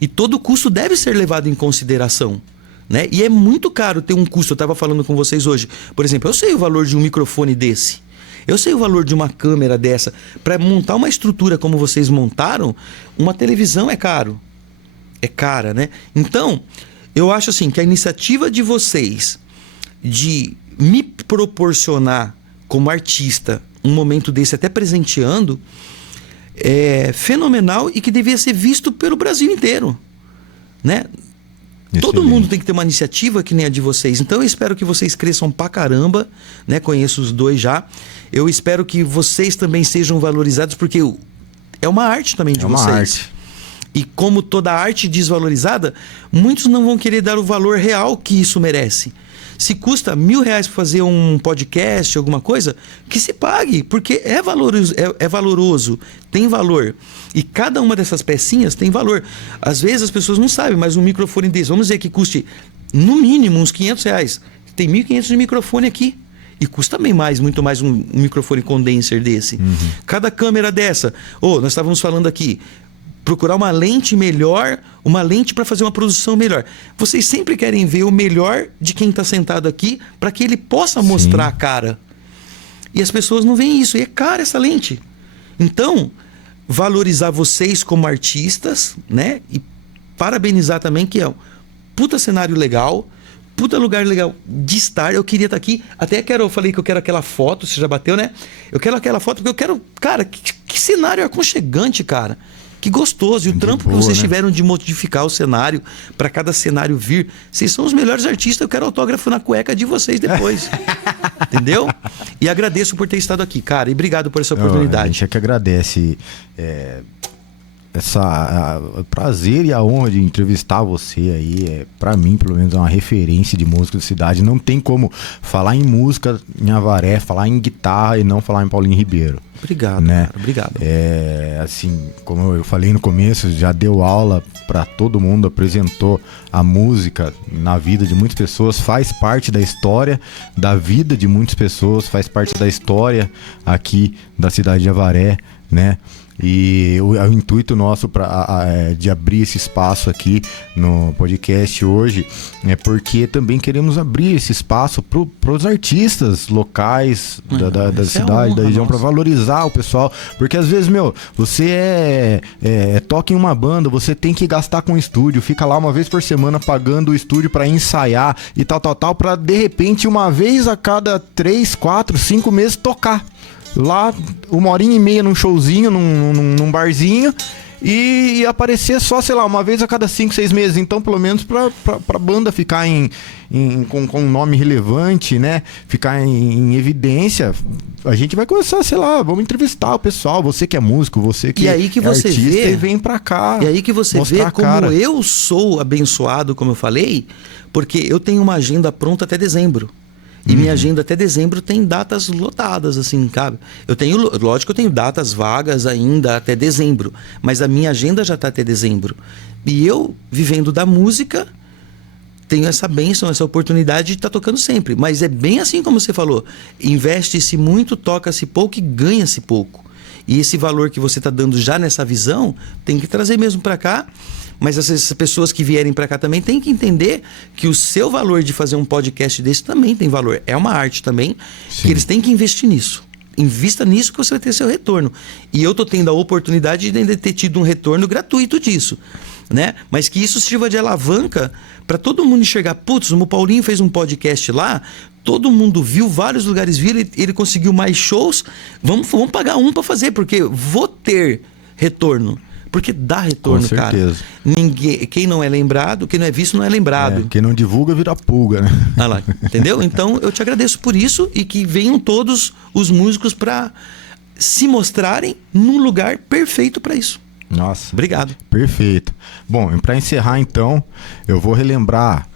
e todo custo deve ser levado em consideração. Né? E é muito caro ter um custo. Eu estava falando com vocês hoje. Por exemplo, eu sei o valor de um microfone desse. Eu sei o valor de uma câmera dessa. Para montar uma estrutura como vocês montaram, uma televisão é caro. É cara, né? Então, eu acho assim que a iniciativa de vocês de me proporcionar como artista um momento desse, até presenteando, é fenomenal e que devia ser visto pelo Brasil inteiro, né? Todo mundo tem que ter uma iniciativa que nem a de vocês. Então eu espero que vocês cresçam pra caramba, né? Conheço os dois já. Eu espero que vocês também sejam valorizados, porque é uma arte também de vocês. Arte. E como toda arte desvalorizada, muitos não vão querer dar o valor real que isso merece. Se custa R$1.000 para fazer um podcast, alguma coisa, que se pague, porque é valoroso, tem valor. E cada uma dessas pecinhas tem valor. Às vezes as pessoas não sabem, mas um microfone desse, vamos dizer que custe no mínimo uns R$500. Tem 1.500 de microfone aqui. E custa bem mais, muito mais um microfone condenser desse. Cada câmera dessa, nós estávamos falando aqui, procurar uma lente melhor, uma lente para fazer uma produção melhor. Vocês sempre querem ver o melhor de quem está sentado aqui para que ele possa mostrar a cara. E as pessoas não veem isso. E é cara essa lente. Então, valorizar vocês como artistas, né? E parabenizar também que é um puta cenário legal, puta lugar legal de estar. Eu queria estar aqui. Até eu falei que eu quero aquela foto, você já bateu, né? Eu quero aquela foto porque eu quero... Cara, que cenário aconchegante, cara. Que gostoso. E o trampo que vocês tiveram de modificar o cenário para cada cenário vir. Vocês são os melhores artistas. Eu quero autógrafo na cueca de vocês depois. Entendeu? E agradeço por ter estado aqui, cara. E obrigado por essa oportunidade. A gente é que agradece prazer e a honra de entrevistar você aí. Para mim, pelo menos, é uma referência de música da cidade. Não tem como falar em música em Avaré, falar em guitarra e não falar em Paulinho Ribeiro. Obrigado, né? Cara, obrigado. Assim, como eu falei no começo, já deu aula para todo mundo, apresentou a música na vida de muitas pessoas, faz parte da história da vida de muitas pessoas, faz parte da história aqui da cidade de Avaré, né? E o intuito nosso de abrir esse espaço aqui no podcast hoje é porque também queremos abrir esse espaço para os artistas locais da cidade, da região, para valorizar o pessoal. Porque às vezes, você toca em uma banda, você tem que gastar com o estúdio, fica lá uma vez por semana pagando o estúdio para ensaiar e tal, para de repente uma vez a cada 3, 4, 5 meses tocar. Lá, 1h30 num showzinho, num barzinho, e aparecer só, sei lá, uma vez a cada 5, 6 meses. Então, pelo menos pra banda ficar com um nome relevante, né? Ficar em evidência, a gente vai começar, sei lá, vamos entrevistar o pessoal, você que é músico, você que, é artista, e vem pra cá. E aí que você vê como eu sou abençoado, como eu falei, porque eu tenho uma agenda pronta até dezembro. E minha agenda até dezembro tem datas lotadas, assim, sabe? Lógico que eu tenho datas vagas ainda até dezembro, mas a minha agenda já está até dezembro. E eu, vivendo da música, tenho essa bênção, essa oportunidade de estar tocando sempre. Mas é bem assim como você falou, investe-se muito, toca-se pouco e ganha-se pouco. E esse valor que você está dando já nessa visão, tem que trazer mesmo para cá. Mas essas pessoas que vierem para cá também têm que entender que o seu valor de fazer um podcast desse também tem valor. É uma arte também, que eles têm que investir nisso. invista nisso que você vai ter seu retorno. E eu tô tendo a oportunidade de ter tido um retorno gratuito disso, né? Mas que isso sirva de alavanca para todo mundo enxergar. Putz, o Paulinho fez um podcast lá, todo mundo viu, vários lugares viram, ele conseguiu mais shows. Vamos pagar um para fazer, porque vou ter retorno. Porque dá retorno, com certeza. Cara. Quem não é lembrado, quem não é visto não é lembrado. Quem não divulga vira pulga, né? Ah lá, entendeu? Então eu te agradeço por isso e que venham todos os músicos para se mostrarem num lugar perfeito para isso. Nossa. Obrigado. Perfeito. Bom, e para encerrar então, eu vou relembrar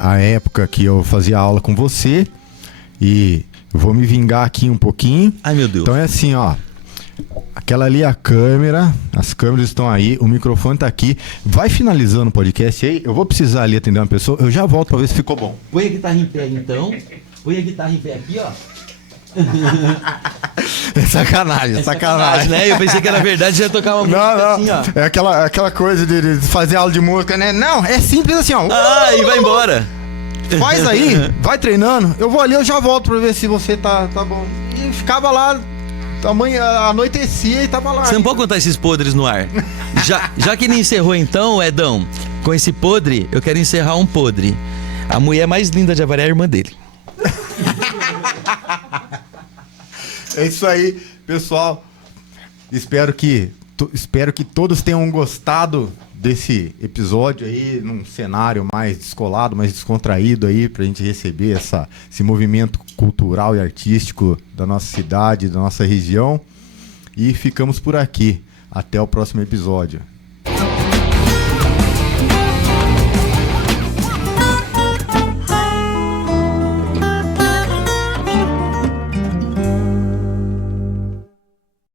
a época que eu fazia aula com você e vou me vingar aqui um pouquinho. Ai, meu Deus. Então é assim, ó. Aquela ali é a câmera, as câmeras estão aí, o microfone tá aqui. Vai finalizando o podcast aí, eu vou precisar ali atender uma pessoa, eu já volto pra ver se ficou bom. Põe a guitarra em pé então. Põe a guitarra em pé aqui, ó. É sacanagem, sacanagem. Né? Eu pensei que era verdade, já ia tocar uma música assim, ó. É aquela coisa de fazer aula de música, né? Não, é simples assim, ó. Ah, e vai embora. Faz aí, vai treinando. Eu vou ali, eu já volto pra ver se você tá bom. E ficava lá. Amanhã anoitecia e tava lá. Você não pode contar esses podres no ar. Já que ele encerrou então, Edão, com esse podre, eu quero encerrar um podre. A mulher mais linda de Avaré é a irmã dele. É isso aí, pessoal. Espero que todos tenham gostado desse episódio aí, num cenário mais descolado, mais descontraído aí, pra gente receber esse movimento cultural e artístico da nossa cidade, da nossa região. E ficamos por aqui. Até o próximo episódio.